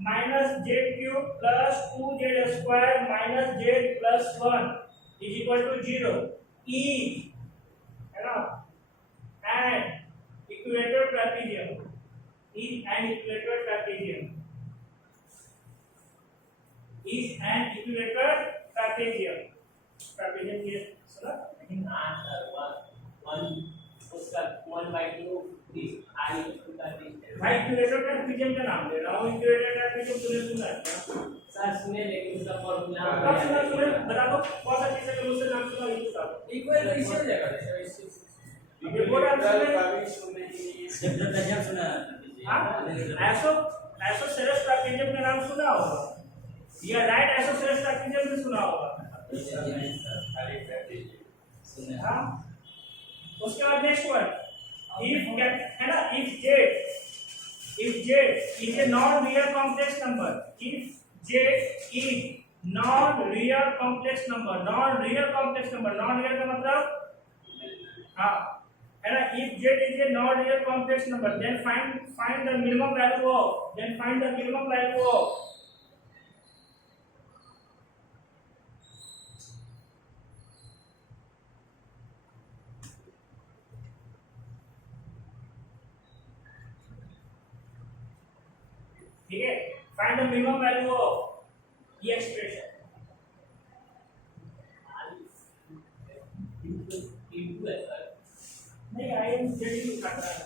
minus z cube plus 2z square minus z plus 1 is equal to 0 is है ना and equator trapezium is an equilateral trapezium ये सुना लेकिन आंसर 1 उसका 1/2 इस I का भाई इक्विलेटरल ट्रापेजियम का नाम ले ट्राइजेम तूने सुना है क्या? सर सुने लेकिन उसका फॉर्मूला कब सुना तूने बता दो कौन सा चीज है जो मुझसे नाम सुना ये बता दो। इक्वल रेशियो हो जाएगा रेशियो ये बोला आपने कभी सुने ही नहीं है। जब तक सुना हाँ एसोसेरस ट्राइजेम का नाम सुना होगा या राइट एसोसेरस ट्राइजेम भी सुना होगा। खाली प्रैक्टिस सुना हाँ उसके बाद नेक्स्ट वर्ड इफ है ना if j is a non-real complex number, if j is non-real complex number का मतलब हाँ है ना if z is a non-real complex number then find the minimum value of ठीक है find the minimum value of ये एक्सप्रेशन नहीं आई एम जेड ही उठाता है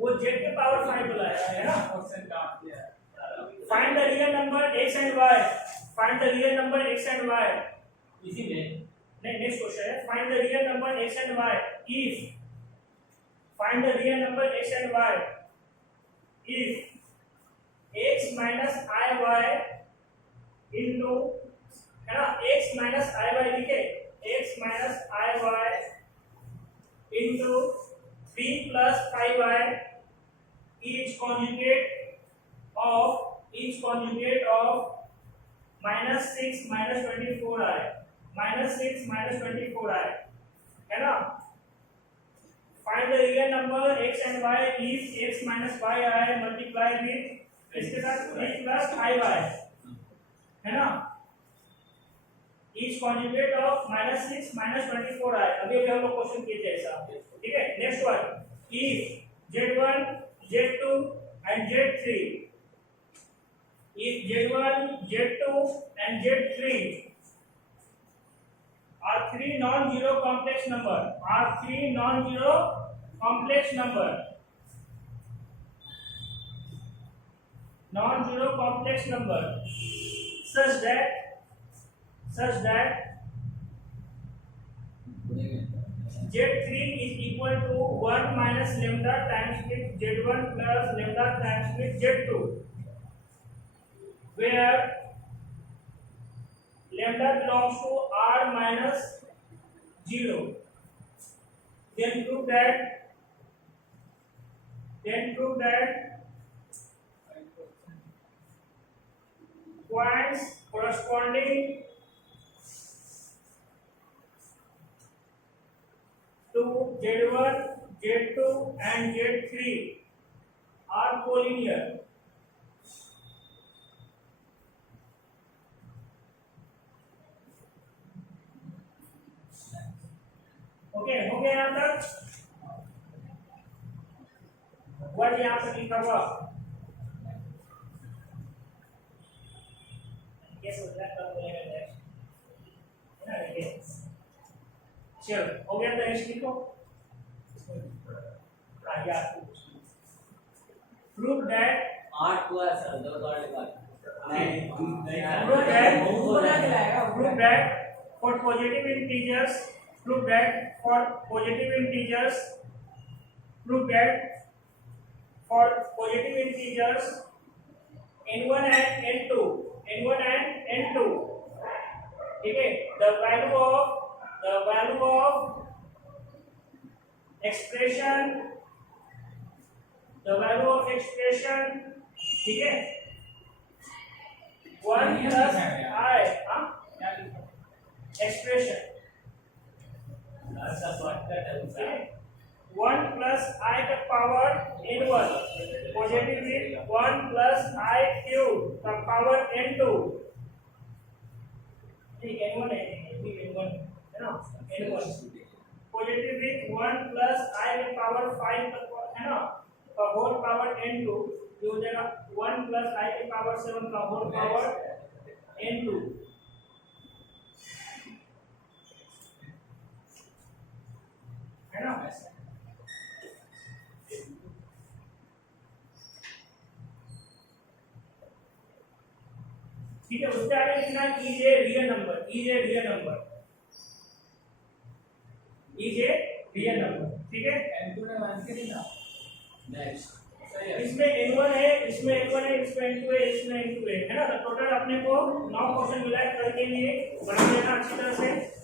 वो जेड के पावर 5 बुलाया है ना क्वेश्चन काट दिया find the real number x and y find the real number x and y इसी में नहीं नेक्स्ट क्वेश्चन है find the real number x and y if find the real number x and y if x minus iy into है ना x minus iy लिखे x minus iy into 3 plus 5y each conjugate of minus 6 minus 24i minus 6 minus 24i है ना find the real number x and y if x minus yi multiply with इसके साथ 3 plus 5y है ना each conjugate of minus 6 minus 24i अभी हम लोग क्वेश्चन किए थे ऐसा ठीक है next one if z1 z2 and z3 if z1 z2 and z3 are three non-zero complex number non-zero complex number such that z3 is equal to 1 minus lambda times with z1 plus lambda times with z2 where lambda belongs to r minus 0 then prove that points corresponding to z1 z2 and z3 are collinear okay हो गया यहां तक वर्ड यहां पर लिखा हुआ ये सोचना कब बोलेगा नेक्स्ट है ना देखिए चलो हो गया तो नेक्स्ट लिखो आगे आपको प्रूव दैट 8 हुआ सर 2 बार बाद prove that for positive integers prove that for positive integers n1 and n2 ठीक है the value of expression ठीक है 1 plus I expression ऐसा शॉर्टकट है उसका 1 plus I का power n1 positive with 1 plus I cube का पावर n2 ठीक n1 है n1 है ना n1 positive with 1 plus I का पावर 5 है ना का होल पावर n2 ये हो जाएगा 1 plus I के पावर 7 का होल पावर n2 है ना ठीक है, उसके आगे लिखना है is a real number, is a real number, is a real number, ठीक है। n2 ने 1 के नहीं ना नेक्स्ट सही है। इसमें n1 है, इसमें n1 है, इसमें n2 है, इसमें n2 है ना। तो टोटल अपने को 9 क्वेश्चन मिला है, कल के लिए बना लेना अच्छी तरह से।